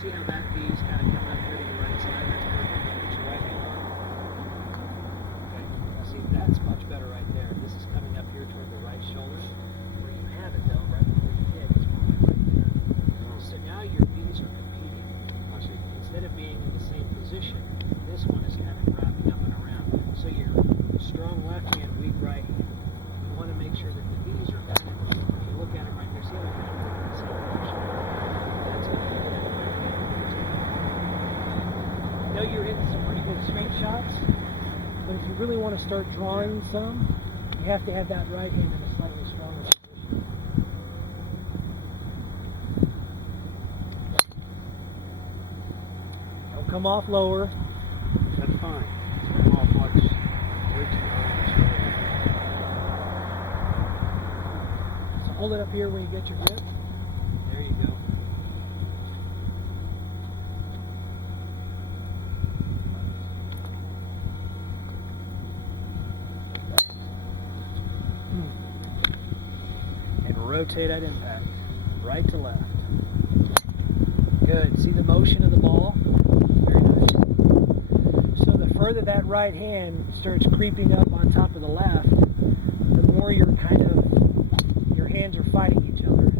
See how that V is kind of coming up here to your right side? That's perfect. Put your right hand on. Okay. Now see, that's much better right there. This is coming up here toward the right shoulder. Where you have it though, right before you hit, it's more like right there. So now your V's are competing. Instead of being in the same position, this one is kind of wrapping up and around. So your strong left hand, weak right hand. We want to make sure that the V's are kind of, if you look at it right there, see how they're kind of moving in the same direction? That's going to be that right hand. I know you're hitting some pretty good straight shots, but if you really want to start drawing some, you have to have that right hand in a slightly stronger position. Don't come off lower. That's fine. Come off like reaching So hold it up here when you get your grip. There you go. And rotate at impact. Right to left. Good. See the motion of the ball? Very nice. So the further that right hand starts creeping up on top of the left, the more your hands are fighting each other.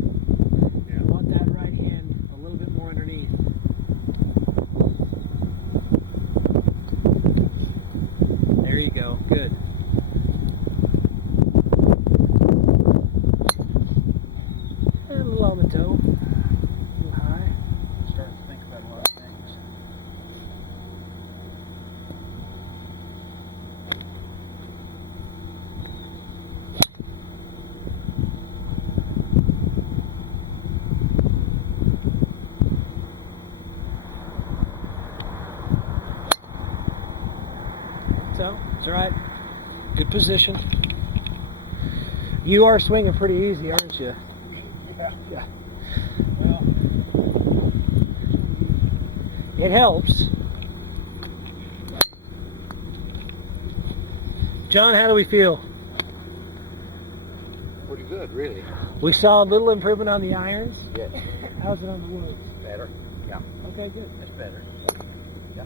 You want that right hand a little bit more underneath. There you go. Good. A little on the toe. A little high. starting to think about a lot of things. So, it's all right. Good position. You are swinging pretty easy, aren't you? Yeah. Well, it helps. John, how do we feel? Pretty good, really. We saw a little improvement on the irons. Yes. How's it on the woods? Better. Yeah. Okay, good. That's better. Yeah.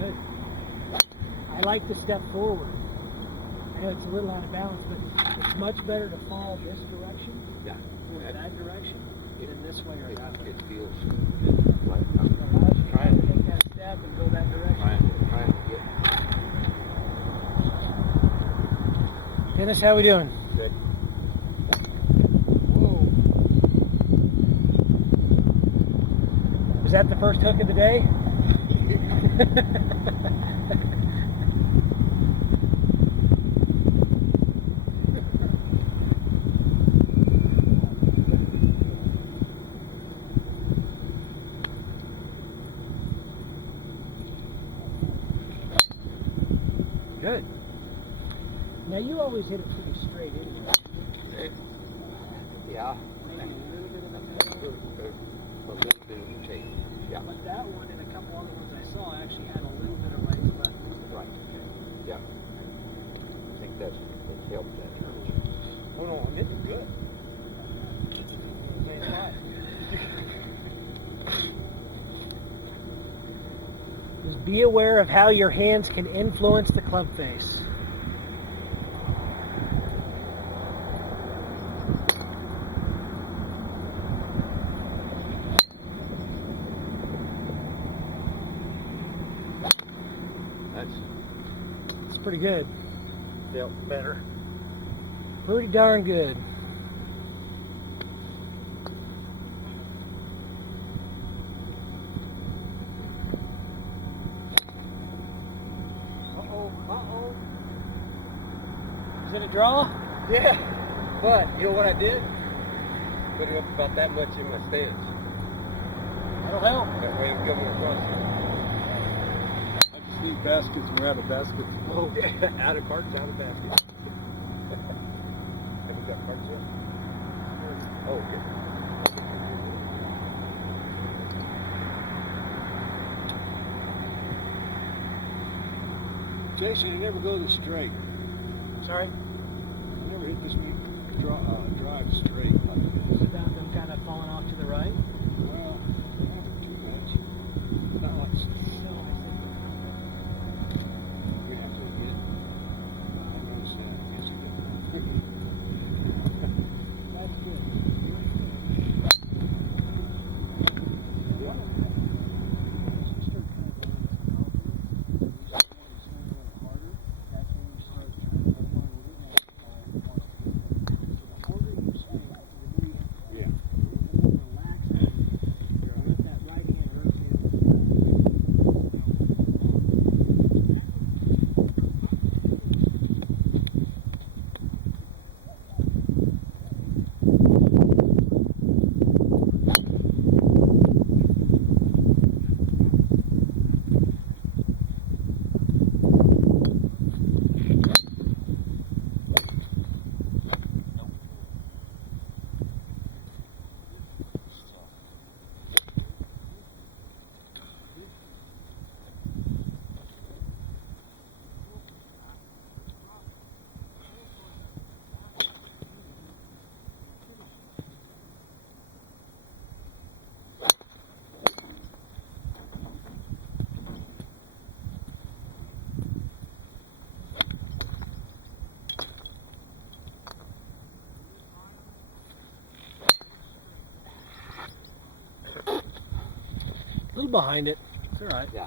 Good. I like to step forward. I know it's a little out of balance, but it's much better to fall this direction Yeah. or that direction than this way or that way. It feels Good. like So I'm how's you trying to to- take that step and go that direction? trying to get Dennis, how we doing? good. Whoa. Was that the first hook of the day? Good. Now you always hit it pretty straight anyway. Yeah. Maybe a little bit of a A little bit of tape. Yeah. but that one and a couple other ones I saw actually had a little bit of right to left. Right. Yeah. I think it helped that much. Oh no, this is good. Just be aware of how your hands can influence the club face. pretty good. Felt better. Pretty darn good. Uh-oh. Is it a draw? Yeah. But, you know what I did? Putting up about that much in my stance. That'll help. That way I'm coming across. I just need baskets. We're out of baskets. Oh, yeah. Out of carts, out of baskets. Have we got carts yet? Oh, yeah. Jason, you never go this straight. Sorry? You never hit this many drive straight like this. Without them kind of falling off to the right. Well, they haven't too much. Not like we have to admit. I noticed that. Yes, you did. That's good. A little behind it. It's all right. Yeah.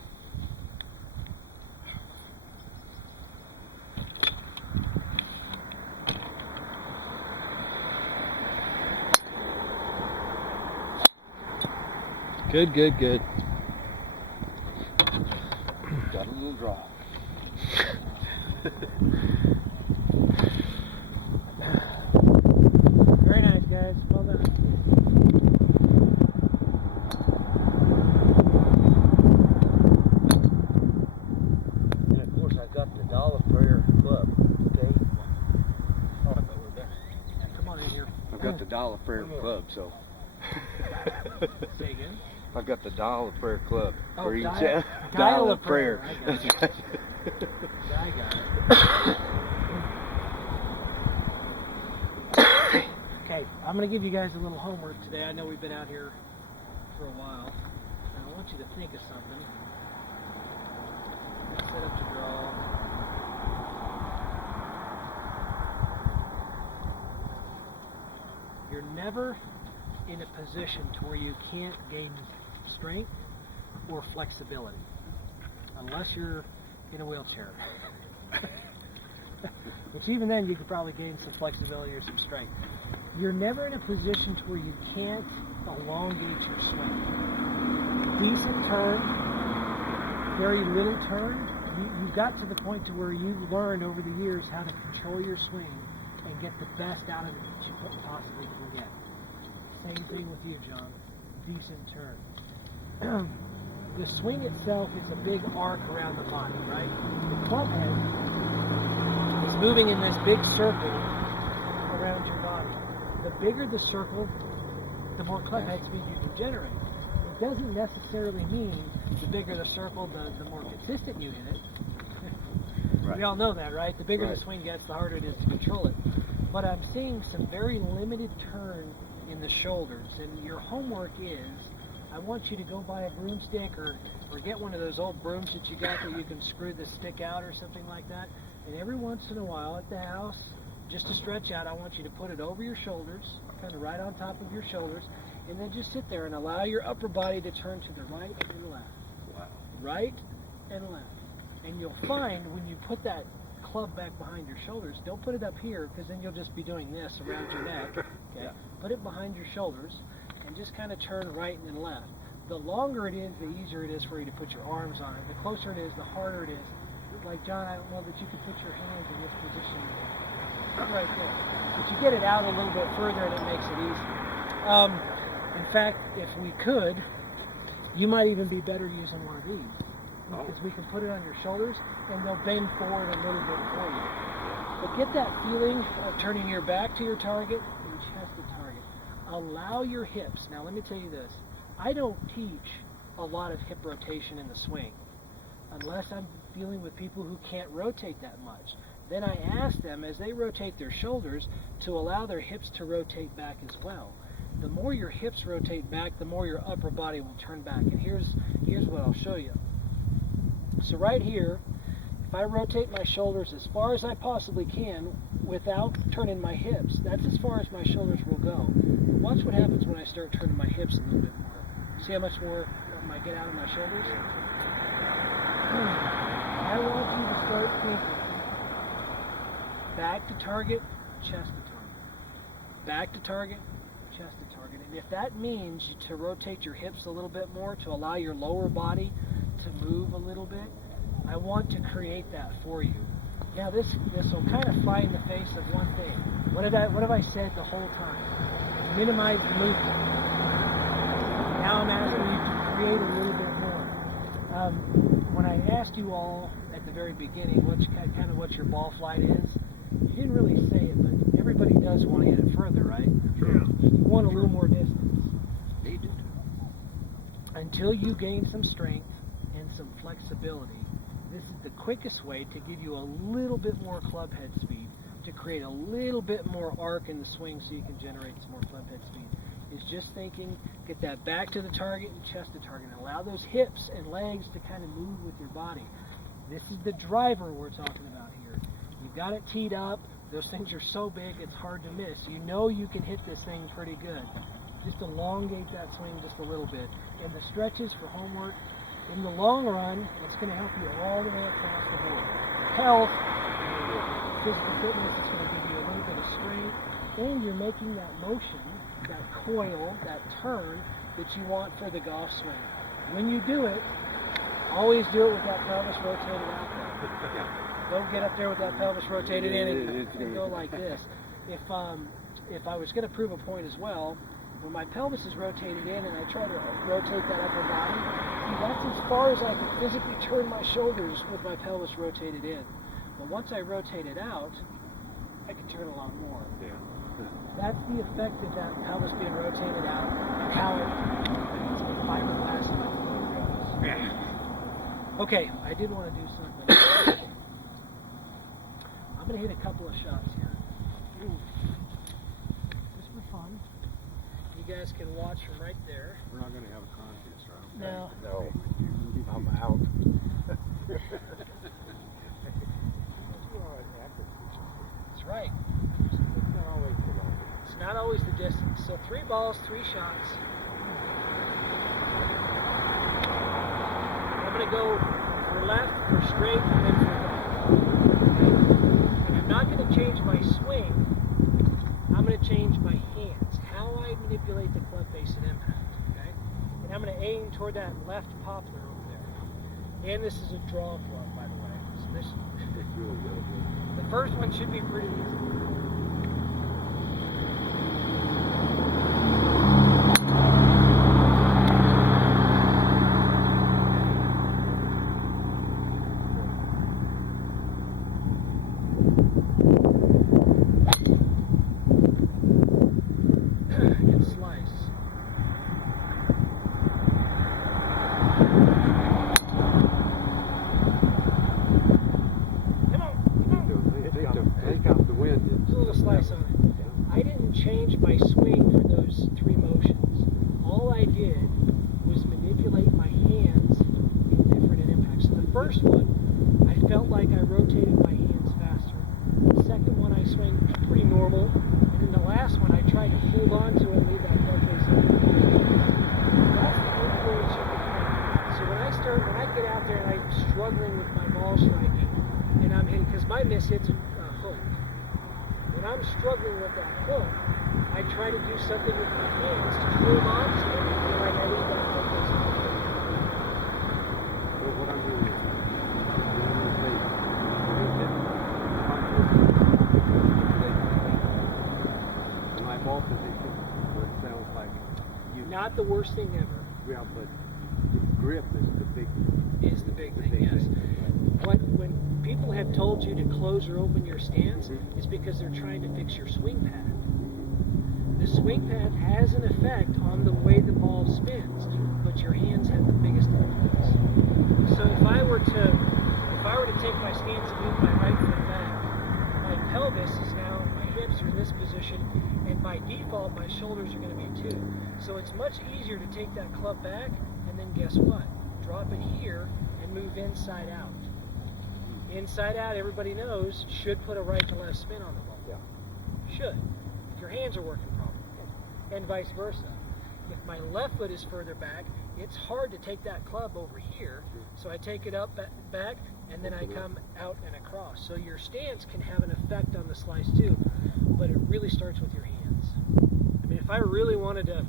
Good, good, good. Got a little draw. Very nice, guys. Well done. And of course, I got the Dollar Prayer Club. Okay. Oh, I thought we were there. Come on in here. I've got the Dollar Prayer Club, so. Say again. I've got the Dial of Prayer Club. Oh, for each Dial of Prayer. I got That's right. I got it. Okay, I'm going to give you guys a little homework today. I know we've been out here for a while. And I want you to think of something. Let's set up to draw. You're never in a position to where you can't gain strength or flexibility. Unless you're in a wheelchair. Which even then you could probably gain some flexibility or some strength. You're never in a position to where you can't elongate your swing. Decent turn, very little turn. You've got to the point to where you've learned over the years how to control your swing and get the best out of it that you possibly can get. Same thing with you, John. Decent turn. The swing itself is a big arc around the body, right? The club head is moving in this big circle around your body. The bigger the circle, the more club head speed you can generate. It doesn't necessarily mean the bigger the circle, the more consistent you hit it. Right. We all know that, right? The bigger Right. the swing gets, the harder it is to control it. But I'm seeing some very limited turn in the shoulders, and your homework is I want you to go buy a broomstick or get one of those old brooms that you got that you can screw the stick out or something like that. And every once in a while at the house, just to stretch out, I want you to put it over your shoulders, kind of right on top of your shoulders, and then just sit there and allow your upper body to turn to the right and left. Wow. Right and left. And you'll find when you put that club back behind your shoulders. Don't put it up here because then you'll just be doing this around your neck. Okay. Yeah. Put it behind your shoulders and just kind of turn right and then left. The longer it is, the easier it is for you to put your arms on it. The closer it is, the harder it is. Like John, I don't know that you could put your hands in this position right there. But you get it out a little bit further and it makes it easy. In fact, if we could, you might even be better using one of these. Because we can put it on your shoulders and they'll bend forward a little bit for you. But get that feeling of turning your back to your target and chest to target. Allow your hips. Now let me tell you this. I don't teach a lot of hip rotation in the swing unless I'm dealing with people who can't rotate that much. Then I ask them as they rotate their shoulders to allow their hips to rotate back as well. The more your hips rotate back, the more your upper body will turn back. And here's what I'll show you. So right here, if I rotate my shoulders as far as I possibly can without turning my hips, that's as far as my shoulders will go. Watch what happens when I start turning my hips a little bit more. See how much more I get out of my shoulders? I want you to start thinking back to target, chest to target. Back to target, chest to target. And if that means to rotate your hips a little bit more to allow your lower body to move a little bit, I want to create that for you. Now this will kind of fly in the face of one thing. What have I said the whole time? Minimize the movement. Now I'm asking you to create a little bit more. When I asked you all at the very beginning what your ball flight is, you didn't really say it, but everybody does want to hit it further, right? Sure. You want a little more distance. They do. Until you gain some strength and some flexibility, this is the quickest way to give you a little bit more club head speed, to create a little bit more arc in the swing so you can generate some more club head speed. Is just thinking, get that back to the target and chest to target. And allow those hips and legs to kind of move with your body. This is the driver we're talking about here. You've got it teed up. Those things are so big, it's hard to miss. You know you can hit this thing pretty good. Just elongate that swing just a little bit. And the stretches for homework, in the long run, it's going to help you all the way across the board. Health, physical fitness, it's going to give you a little bit of strength. And you're making that motion, that coil, that turn that you want for the golf swing. When you do it, always do it with that pelvis rotated out there. Don't get up there with that pelvis rotated in and go like this. If I was going to prove a point as well, when my pelvis is rotated in and I try to rotate that upper body, that's as far as I can physically turn my shoulders with my pelvis rotated in. But once I rotate it out, I can turn a lot more. Yeah. That's the effect of that pelvis being rotated out and how it fiberglass and my flow goes. Okay, I did want to do something. I'm going to hit a couple of shots here. Just for fun. You guys can watch from right there. We're not going to have a contest, right? No. No, I'm out. That's right. It's not always the long. It's not always the distance. So 3 balls, 3 shots. I'm going to go for left, for straight, and then for right. And I'm not going to change my swing. I'm going to change my hands, how I manipulate the club face and impact. Okay? And I'm going to aim toward that left poplar over there. And this is a draw club, by the way. So this, the first one should be pretty easy. I didn't change my swing for those 3 motions. All I did was manipulate my hands in different impacts. So the first one, I felt like I rotated my hands faster. The second one, I swing pretty normal. And then the last one, I tried to hold on to it and leave that club face up. That's the influence of the club. So when I get out there and I'm struggling with my ball striking, and I'm hitting, because my miss hits a hook. When I'm struggling with that hook, I try to do something with my hands to hold on to it, and like I leave that hook as So what I'm doing is, in my ball position, where it sounds like you. not the worst thing ever. Yeah, but the grip is the big. Is the big thing, yes. When people have told you to close or open your stance, it's because they're trying to fix your swing path. The swing path has an effect on the way the ball spins, but your hands have the biggest influence. So if I were to take my stance and move my right foot back, my pelvis is now, my hips are in this position, and by default my shoulders are going to be too. So it's much easier to take that club back, and then guess what? Drop it here and move inside out. Inside out, everybody knows, should put a right to left spin on the ball. Yeah. Should, if your hands are working properly. And vice versa. If my left foot is further back, it's hard to take that club over here, so I take it up back, and then I come out and across. So your stance can have an effect on the slice too, but it really starts with your hands. I mean, if I really wanted to,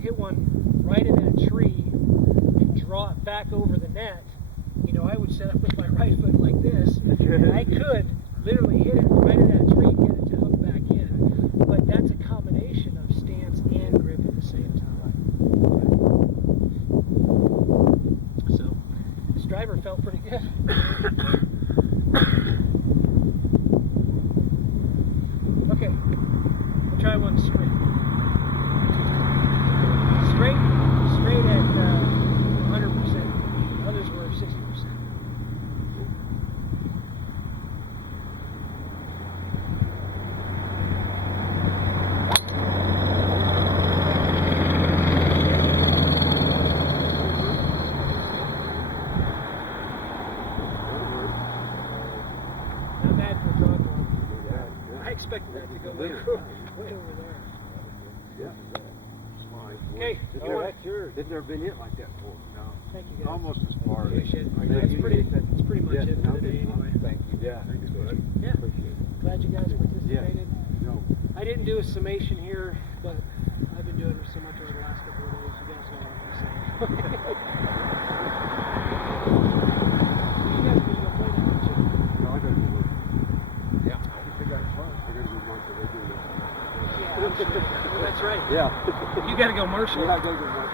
hit one right in that tree and draw it back over the net, I would set up with my right foot like this, and I could literally hit it right in that tree and get it to hook back in. But that's a combination of stance and grip at the same time. So, this driver felt pretty good. Okay, we'll try one straight. Straight at 100%. Others were 60%. Not bad for a drop one. I expected that to go way over there. Yeah. Okay, It's you want- that's yours. It's never been hit like that before. No. Thank you guys. Almost as far as. Appreciate it. I know That's you pretty, did that. that's pretty much Yes, it no, for today it's fine. anyway. Thank you. Yeah. Thanks, bud. Yeah. Appreciate it. Glad you guys participated. No. I didn't do a summation here, but I've been doing it so much over the last couple of days. You guys know what I'm going to say. You guys are going to go play that, aren't you? No, I gotta go look. Yeah. I think they got fun. I gotta go mark the regular. Yeah, I'm sure. That's right. Yeah. You got to go Marshall. I gotta go mark